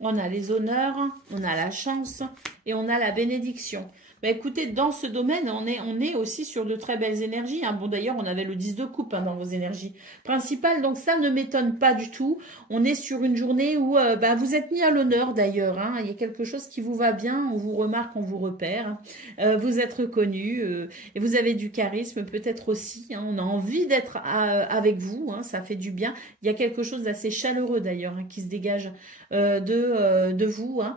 on a les honneurs, on a la chance et on a la bénédiction. Bah écoutez, dans ce domaine, on est aussi sur de très belles énergies, hein. Bon, d'ailleurs, on avait le 10 de coupe, hein, dans vos énergies principales, donc ça ne m'étonne pas du tout. On est sur une journée où bah, vous êtes mis à l'honneur d'ailleurs, hein. Il y a quelque chose qui vous va bien, on vous remarque, on vous repère, hein. Vous êtes reconnu et vous avez du charisme peut-être aussi, hein. On a envie d'être avec vous, hein, ça fait du bien. Il y a quelque chose d'assez chaleureux d'ailleurs, hein, qui se dégage de vous, hein.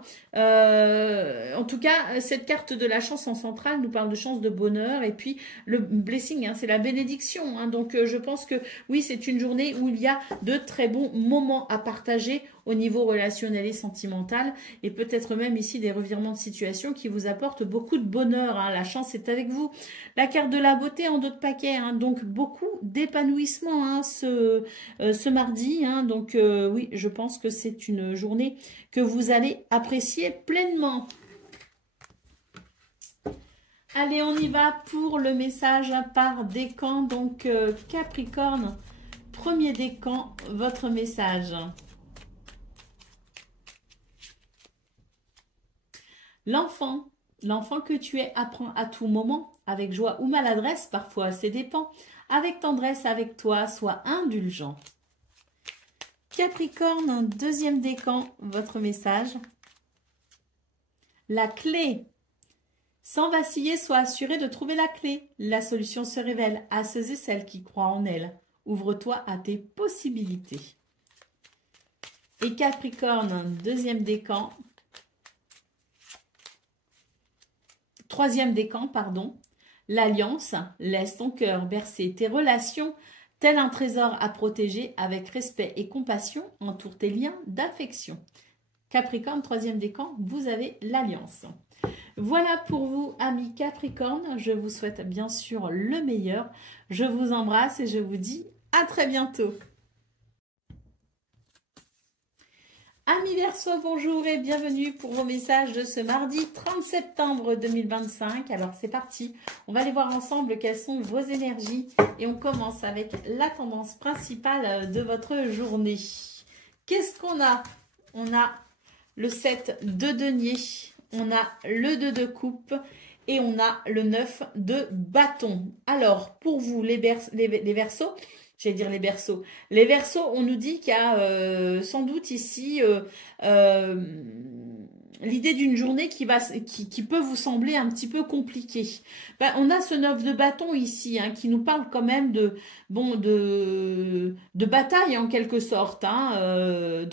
En tout cas, cette carte de la chance en centrale nous parle de chance, de bonheur, et puis le blessing, hein, c'est la bénédiction, hein. Donc je pense que oui, c'est une journée où il y a de très bons moments à partager au niveau relationnel et sentimental, et peut-être même ici des revirements de situation qui vous apportent beaucoup de bonheur, hein. La chance est avec vous. La carte de la beauté en dos de paquet, hein, donc beaucoup d'épanouissement, hein, ce mardi, hein. Donc oui, je pense que c'est une journée que vous allez apprécier pleinement. Allez, on y va pour le message par décan. Donc, Capricorne, premier décan, votre message. L'enfant que tu es apprend à tout moment, avec joie ou maladresse, parfois c'est dépend, avec tendresse avec toi, sois indulgent. Capricorne, deuxième décan, votre message. La clé. Sans vaciller, sois assuré de trouver la clé. La solution se révèle à ceux et celles qui croient en elle. Ouvre-toi à tes possibilités. Et Capricorne, deuxième décan. Troisième décan, pardon. L'alliance, laisse ton cœur bercer tes relations. Tel un trésor à protéger, avec respect et compassion, entoure tes liens d'affection. Capricorne, troisième décan, vous avez l'alliance. Voilà pour vous, amis Capricorne. Je vous souhaite bien sûr le meilleur. Je vous embrasse et je vous dis à très bientôt. Amis Verseau, bonjour et bienvenue pour vos messages de ce mardi 30 septembre 2025. Alors c'est parti, on va aller voir ensemble quelles sont vos énergies et on commence avec la tendance principale de votre journée. Qu'est-ce qu'on a? On a le 7 de denier, on a le 2 de coupe et on a le 9 de bâton. Alors pour vous les Verseaux, j'allais dire les Verseaux. Les Verseaux, on nous dit qu'il y a sans doute ici l'idée d'une journée qui peut vous sembler un petit peu compliquée. Ben, on a ce 9 de bâton ici, hein, qui nous parle quand même bon, de bataille en quelque sorte. Hein.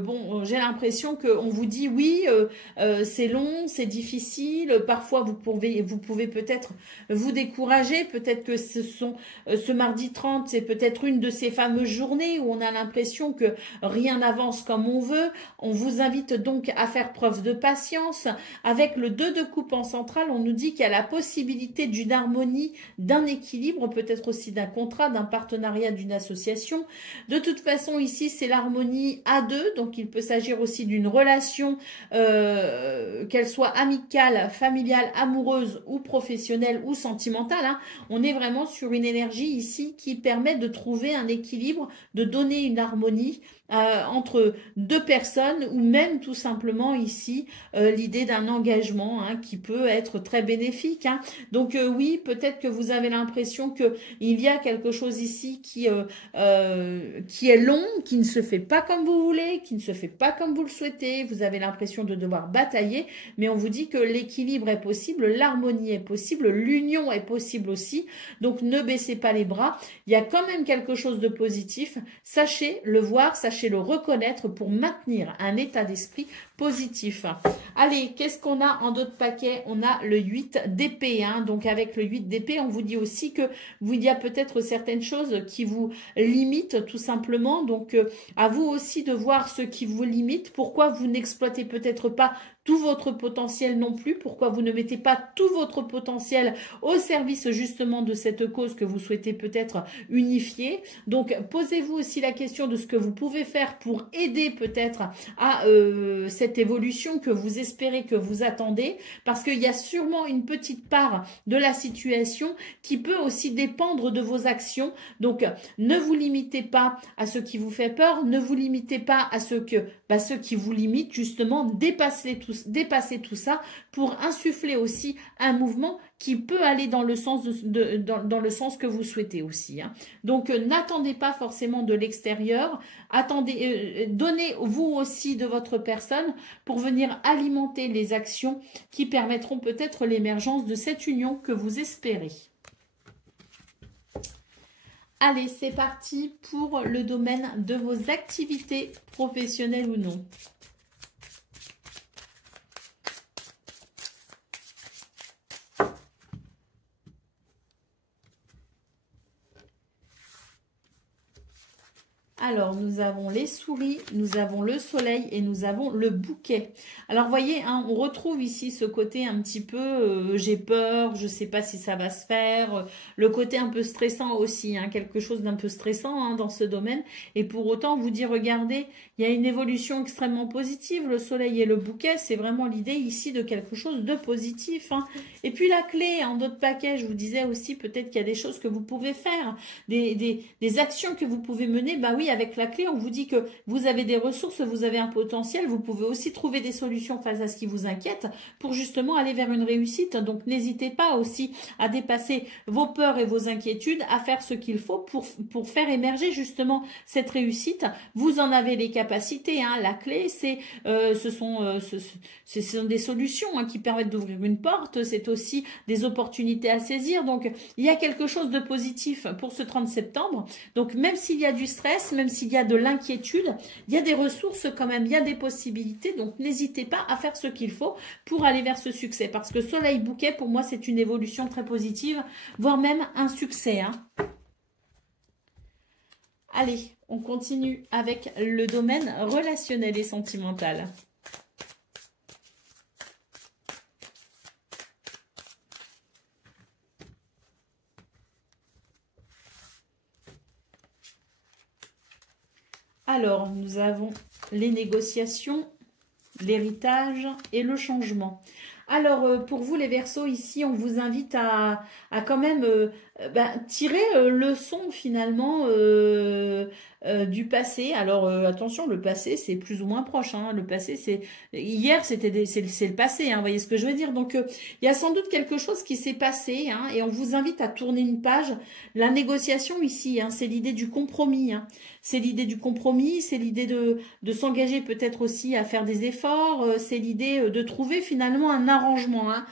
Bon, j'ai l'impression qu'on vous dit oui, c'est long, c'est difficile. Parfois, vous pouvez peut-être vous décourager. Peut-être que ce mardi 30, c'est peut-être une de ces fameuses journées où on a l'impression que rien n'avance comme on veut. On vous invite donc à faire preuve de patience. Avec le 2 de coupe en centrale, on nous dit qu'il y a la possibilité d'une harmonie, d'un équilibre, peut-être aussi d'un contrat, d'un partenariat, d'une association. De toute façon, ici, c'est l'harmonie à deux, donc il peut s'agir aussi d'une relation, qu'elle soit amicale, familiale, amoureuse ou professionnelle ou sentimentale. Hein. On est vraiment sur une énergie ici qui permet de trouver un équilibre, de donner une harmonie entre deux personnes ou même tout simplement ici l'idée d'un engagement hein, qui peut être très bénéfique. Hein. Donc oui, peut-être que vous avez l'impression que il y a quelque chose ici qui est long, qui ne se fait pas comme vous voulez, qui ne se fait pas comme vous le souhaitez. Vous avez l'impression de devoir batailler, mais on vous dit que l'équilibre est possible, l'harmonie est possible, l'union est possible aussi. Donc ne baissez pas les bras. Il y a quand même quelque chose de positif. Sachez le voir, sachez le reconnaître pour maintenir un état d'esprit positif. Allez, qu'est-ce qu'on a en d'autres paquets? On a le 8 d'épée. Hein. Donc avec le 8 d'épée, on vous dit aussi que il y a peut-être certaines choses qui vous limitent tout simplement. Donc à vous aussi de voir ce qui vous limite. Pourquoi vous n'exploitez peut-être pas tout votre potentiel non plus, pourquoi vous ne mettez pas tout votre potentiel au service justement de cette cause que vous souhaitez peut-être unifier. Donc posez-vous aussi la question de ce que vous pouvez faire pour aider peut-être à cette évolution que vous espérez, que vous attendez, parce qu'il y a sûrement une petite part de la situation qui peut aussi dépendre de vos actions. Donc ne vous limitez pas à ce qui vous fait peur, ne vous limitez pas à ce qui vous limite, justement, dépasser tout ça pour insuffler aussi un mouvement qui peut aller dans le sens dans le sens que vous souhaitez aussi. Hein. Donc, n'attendez pas forcément de l'extérieur. Donnez vous aussi de votre personne pour venir alimenter les actions qui permettront peut-être l'émergence de cette union que vous espérez. Allez, c'est parti pour le domaine de vos activités professionnelles ou non. Alors, nous avons les souris, nous avons le soleil et nous avons le bouquet. Alors, vous voyez, hein, on retrouve ici ce côté un petit peu j'ai peur, je ne sais pas si ça va se faire. Le côté un peu stressant aussi, hein, quelque chose d'un peu stressant hein, dans ce domaine. Et pour autant, vous dire, regardez, il y a une évolution extrêmement positive. Le soleil et le bouquet, c'est vraiment l'idée ici de quelque chose de positif. Hein. Et puis, la clé, en d'autres paquets, je vous disais aussi, peut-être qu'il y a des choses que vous pouvez faire, des actions que vous pouvez mener. Bah oui, avec la clé, on vous dit que vous avez des ressources, vous avez un potentiel, vous pouvez aussi trouver des solutions face à ce qui vous inquiète pour justement aller vers une réussite. Donc, n'hésitez pas aussi à dépasser vos peurs et vos inquiétudes, à faire ce qu'il faut pour faire émerger justement cette réussite. Vous en avez les capacités. Hein. La clé, ce sont des solutions hein, qui permettent d'ouvrir une porte. C'est aussi des opportunités à saisir. Donc, il y a quelque chose de positif pour ce 30 septembre. Donc, même s'il y a du stress, même s'il y a de l'inquiétude, il y a des ressources quand même, il y a des possibilités. Donc, n'hésitez pas à faire ce qu'il faut pour aller vers ce succès. Parce que soleil bouquet, pour moi, c'est une évolution très positive, voire même un succès. Hein. Allez, on continue avec le domaine relationnel et sentimental. Alors, nous avons les négociations, l'héritage et le changement. Alors, pour vous les Verseaux, ici, on vous invite à quand même tirer leçon finalement du passé. Alors, attention, le passé, c'est plus ou moins proche. Hein. Le passé, c'est le passé. Hein, vous voyez ce que je veux dire? Donc, il y a sans doute quelque chose qui s'est passé hein, et on vous invite à tourner une page. La négociation ici, hein, c'est l'idée du compromis. Hein. C'est l'idée du compromis, c'est l'idée de s'engager peut-être aussi à faire des efforts. C'est l'idée de trouver finalement un arrangement, hein.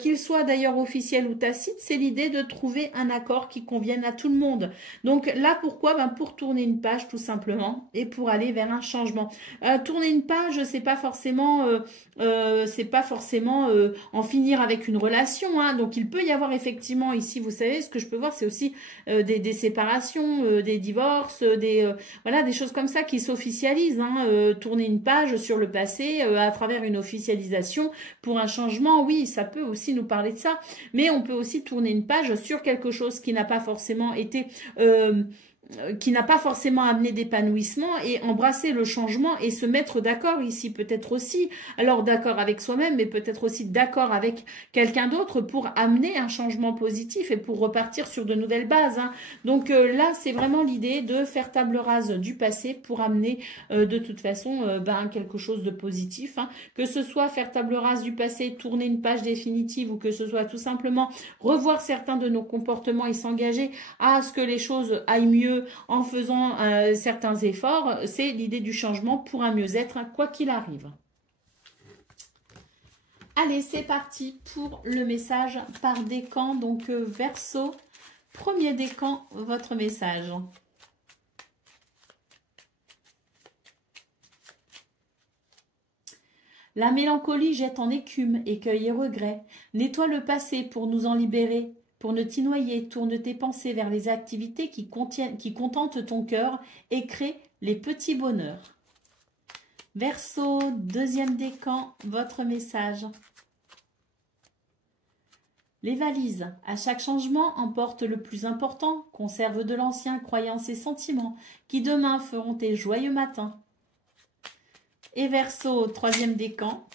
Qu'il soit d'ailleurs officiel ou tacite, c'est l'idée de trouver un accord qui convienne à tout le monde. Donc là, pourquoi? Ben, pour tourner une page tout simplement et pour aller vers un changement. Tourner une page, c'est pas forcément en finir avec une relation, hein. Donc il peut y avoir effectivement ici, vous savez, ce que je peux voir, c'est aussi des séparations, des divorces, voilà, des choses comme ça qui s'officialisent, hein. Tourner une page sur le passé à travers une officialisation pour un changement, oui, ça peut aussi nous parler de ça. Mais on peut aussi tourner une page sur quelque chose qui n'a pas forcément été qui n'a pas forcément amené d'épanouissement et embrasser le changement et se mettre d'accord ici peut-être aussi, alors d'accord avec soi-même mais peut-être aussi d'accord avec quelqu'un d'autre pour amener un changement positif et pour repartir sur de nouvelles bases, hein. Donc là c'est vraiment l'idée de faire table rase du passé pour amener de toute façon quelque chose de positif, hein. Que ce soit faire table rase du passé, tourner une page définitive ou que ce soit tout simplement revoir certains de nos comportements et s'engager à ce que les choses aillent mieux en faisant certains efforts, c'est l'idée du changement pour un mieux-être, quoi qu'il arrive. Allez, c'est parti pour le message par décan. Donc, Verseau, premier décan, votre message. La mélancolie jette en écume, écueil et regret. Nettoie le passé pour nous en libérer. Pour ne t'y noyer, tourne tes pensées vers les activités qui contentent ton cœur et créent les petits bonheurs. Verseau, deuxième décan, votre message. Les valises, à chaque changement, emportent le plus important, conserve de l'ancien, croyances et sentiments, qui demain feront tes joyeux matins. Et Verseau, troisième décan.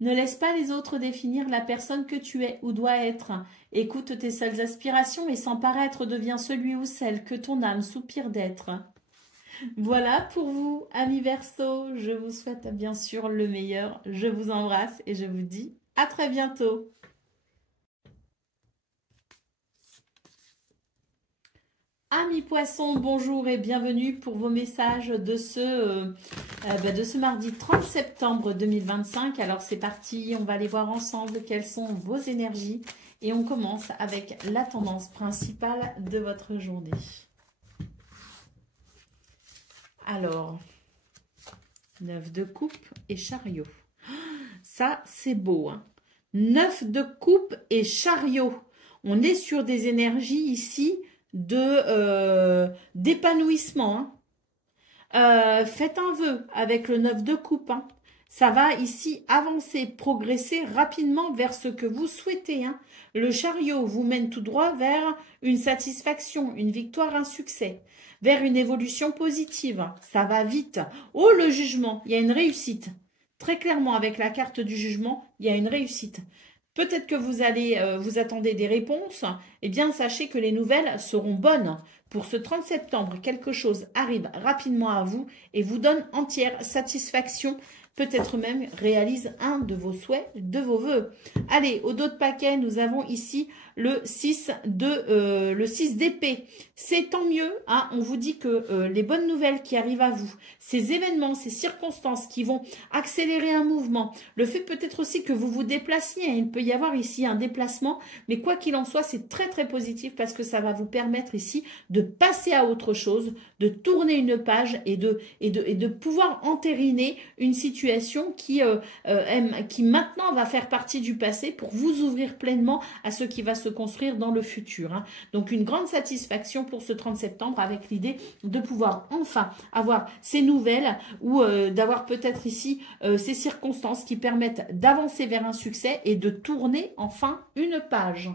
Ne laisse pas les autres définir la personne que tu es ou dois être. Écoute tes seules aspirations et sans paraître deviens celui ou celle que ton âme soupire d'être. Voilà pour vous, amis Verseau. Je vous souhaite bien sûr le meilleur. Je vous embrasse et je vous dis à très bientôt. Amis poissons, bonjour et bienvenue pour vos messages de ce mardi 30 septembre 2025. Alors c'est parti, on va aller voir ensemble quelles sont vos énergies et on commence avec la tendance principale de votre journée. Alors, 9 de coupe et chariot. Ça, c'est beau, hein. 9 de coupe et chariot. On est sur des énergies ici d'épanouissement, hein. Faites un vœu avec le 9 de coupe, hein. Ça va ici avancer, progresser rapidement vers ce que vous souhaitez, hein. Le chariot vous mène tout droit vers une satisfaction, une victoire, un succès, vers une évolution positive. Ça va vite. Oh, le jugement, il y a une réussite. Très clairement, avec la carte du jugement, il y a une réussite. Peut-être que vous allez vous attendez des réponses. Eh bien, sachez que les nouvelles seront bonnes. Pour ce 30 septembre, quelque chose arrive rapidement à vous et vous donne entière satisfaction. Peut-être même réalise un de vos souhaits, de vos vœux. Allez, au dos de paquet, nous avons ici le 6 d'épée. C'est tant mieux, hein. On vous dit que les bonnes nouvelles qui arrivent à vous, ces événements, ces circonstances qui vont accélérer un mouvement, le fait peut-être aussi que vous vous déplaciez, hein. Il peut y avoir ici un déplacement, mais quoi qu'il en soit, c'est très très positif parce que ça va vous permettre ici de passer à autre chose, de tourner une page et de pouvoir entériner une situation qui maintenant va faire partie du passé pour vous ouvrir pleinement à ce qui va se construire dans le futur, hein. Donc une grande satisfaction pour ce 30 septembre avec l'idée de pouvoir enfin avoir ces nouvelles ou d'avoir peut-être ici ces circonstances qui permettent d'avancer vers un succès et de tourner enfin une page.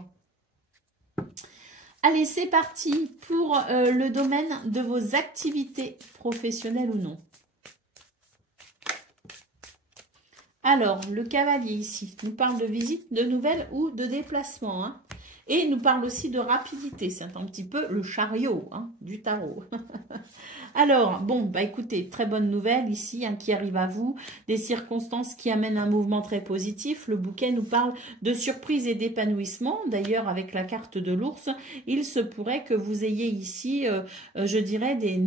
Allez, c'est parti pour le domaine de vos activités professionnelles ou non. Alors, le cavalier ici nous parle de visite, de nouvelles ou de déplacement, hein. Et nous parle aussi de rapidité. C'est un petit peu le chariot hein, du tarot. Alors, bon, bah écoutez, très bonne nouvelle ici hein, qui arrive à vous. Des circonstances qui amènent un mouvement très positif. Le bouquet nous parle de surprise et d'épanouissement. D'ailleurs, avec la carte de l'ours, il se pourrait que vous ayez ici, je dirais, des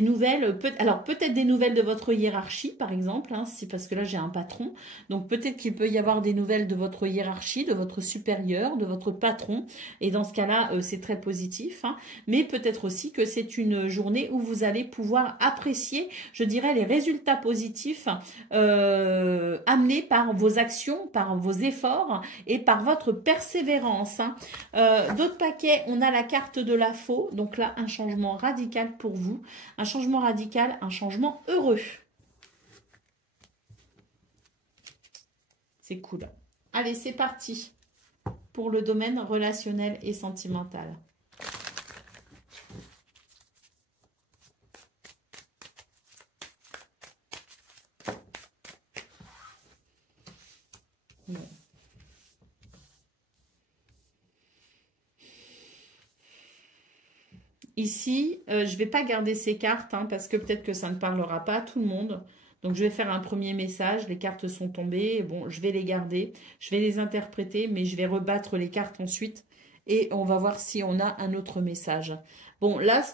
nouvelles. Alors, peut-être des nouvelles de votre hiérarchie, par exemple. Hein, c'est parce que là, j'ai un patron. Donc, peut-être qu'il peut y avoir des nouvelles de votre hiérarchie, de votre supérieur, de votre patron. Et dans ce cas-là, c'est très positif. Hein, mais peut-être aussi que c'est une journée où vous allez pouvoir apprécier, je dirais, les résultats positifs amenés par vos actions, par vos efforts et par votre persévérance. Hein. D'autres paquets, on a la carte de la faux, donc là, un changement radical pour vous, un changement radical, un changement heureux. C'est cool. Allez, c'est parti pour le domaine relationnel et sentimental. Bon. Ici, je ne vais pas garder ces cartes hein, parce que peut-être que ça ne parlera pas à tout le monde. Donc, je vais faire un premier message. Les cartes sont tombées. Bon, je vais les garder. Je vais les interpréter, mais je vais rebattre les cartes ensuite. Et on va voir si on a un autre message. Bon, là,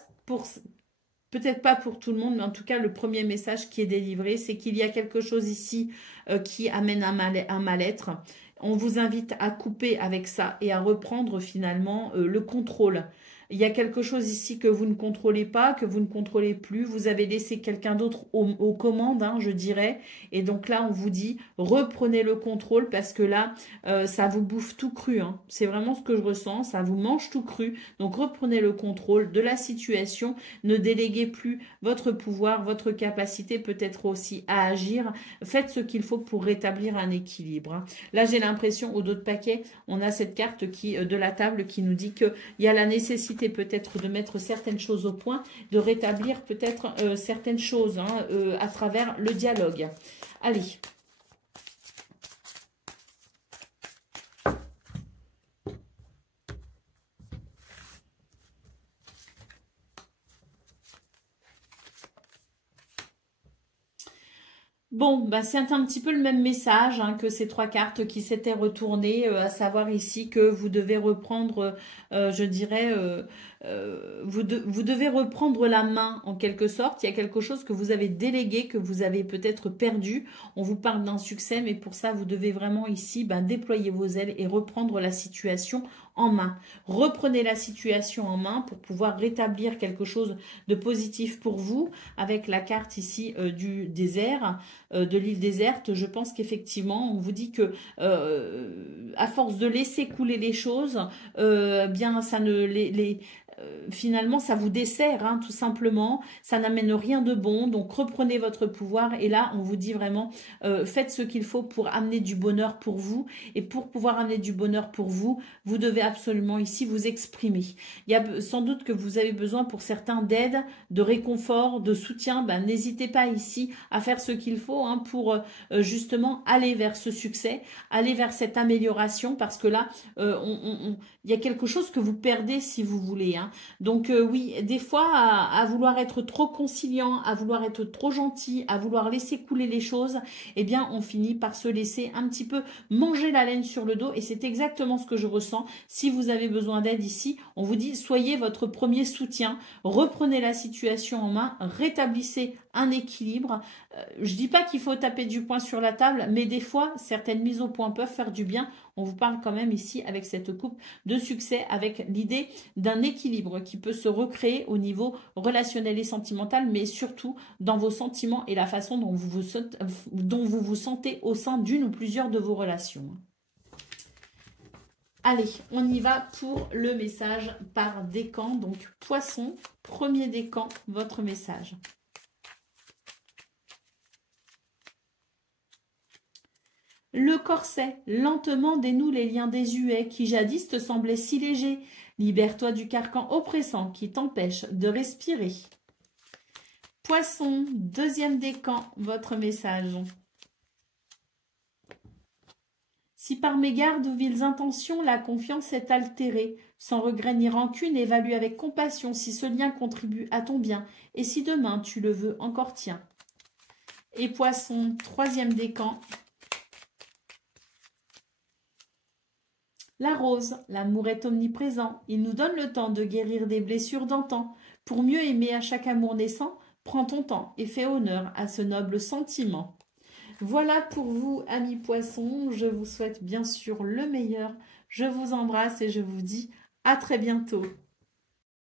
peut-être pas pour tout le monde, mais en tout cas, le premier message qui est délivré, c'est qu'il y a quelque chose ici qui amène un mal-être. On vous invite à couper avec ça et à reprendre finalement le contrôle. Il y a quelque chose ici que vous ne contrôlez pas, que vous ne contrôlez plus. Vous avez laissé quelqu'un d'autre aux commandes, hein, je dirais. Et donc là, on vous dit, reprenez le contrôle parce que là, ça vous bouffe tout cru. Hein. C'est vraiment ce que je ressens, ça vous mange tout cru. Donc reprenez le contrôle de la situation. Ne déléguez plus votre pouvoir, votre capacité peut-être aussi à agir. Faites ce qu'il faut pour rétablir un équilibre. Hein. Là, j'ai l'impression, au dos de paquet, on a cette carte de la table qui nous dit qu'il y a la nécessité peut-être de mettre certaines choses au point, de rétablir peut-être certaines choses hein, à travers le dialogue. Allez. Bon, bah c'est un petit peu le même message hein, que ces trois cartes qui s'étaient retournées, à savoir ici que vous devez reprendre, je dirais, vous devez reprendre la main en quelque sorte. Il y a quelque chose que vous avez délégué, que vous avez peut-être perdu. On vous parle d'un succès, mais pour ça, vous devez vraiment ici déployer vos ailes et reprendre la situation en main. Reprenez la situation en main pour pouvoir rétablir quelque chose de positif pour vous avec la carte ici du désert. De l'île déserte, je pense qu'effectivement, on vous dit que à force de laisser couler les choses, bien ça ne finalement, ça vous dessert, hein, tout simplement. Ça n'amène rien de bon. Donc, reprenez votre pouvoir. Et là, on vous dit vraiment, faites ce qu'il faut pour amener du bonheur pour vous. Et pour pouvoir amener du bonheur pour vous, vous devez absolument ici vous exprimer. Il y a sans doute que vous avez besoin pour certains d'aide, de réconfort, de soutien. N'hésitez pas ici à faire ce qu'il faut hein, pour justement aller vers ce succès, aller vers cette amélioration. Parce que là, il y a quelque chose que vous perdez si vous voulez. Hein. Donc oui, des fois, à vouloir être trop conciliant, à vouloir être trop gentil, à vouloir laisser couler les choses, eh bien, on finit par se laisser un petit peu manger la laine sur le dos. Et c'est exactement ce que je ressens. Si vous avez besoin d'aide ici, on vous dit, soyez votre premier soutien. Reprenez la situation en main, rétablissez un équilibre. Je dis pas qu'il faut taper du poing sur la table, mais des fois, certaines mises au point peuvent faire du bien. On vous parle quand même ici avec cette coupe de succès, avec l'idée d'un équilibre qui peut se recréer au niveau relationnel et sentimental, mais surtout dans vos sentiments et la façon dont vous vous sentez au sein d'une ou plusieurs de vos relations. Allez, on y va pour le message par décan. Donc, poisson, premier décan, votre message. Le corset, lentement dénoue les liens désuets qui jadis te semblaient si légers. Libère-toi du carcan oppressant qui t'empêche de respirer. Poisson, deuxième décan, votre message. Si par mégarde ou viles intentions la confiance est altérée, sans regret ni rancune, évalue avec compassion si ce lien contribue à ton bien et si demain tu le veux encore tien. Et Poisson, troisième décan. La rose, l'amour est omniprésent. Il nous donne le temps de guérir des blessures d'antan. Pour mieux aimer à chaque amour naissant, prends ton temps et fais honneur à ce noble sentiment. Voilà pour vous, amis poissons. Je vous souhaite bien sûr le meilleur. Je vous embrasse et je vous dis à très bientôt.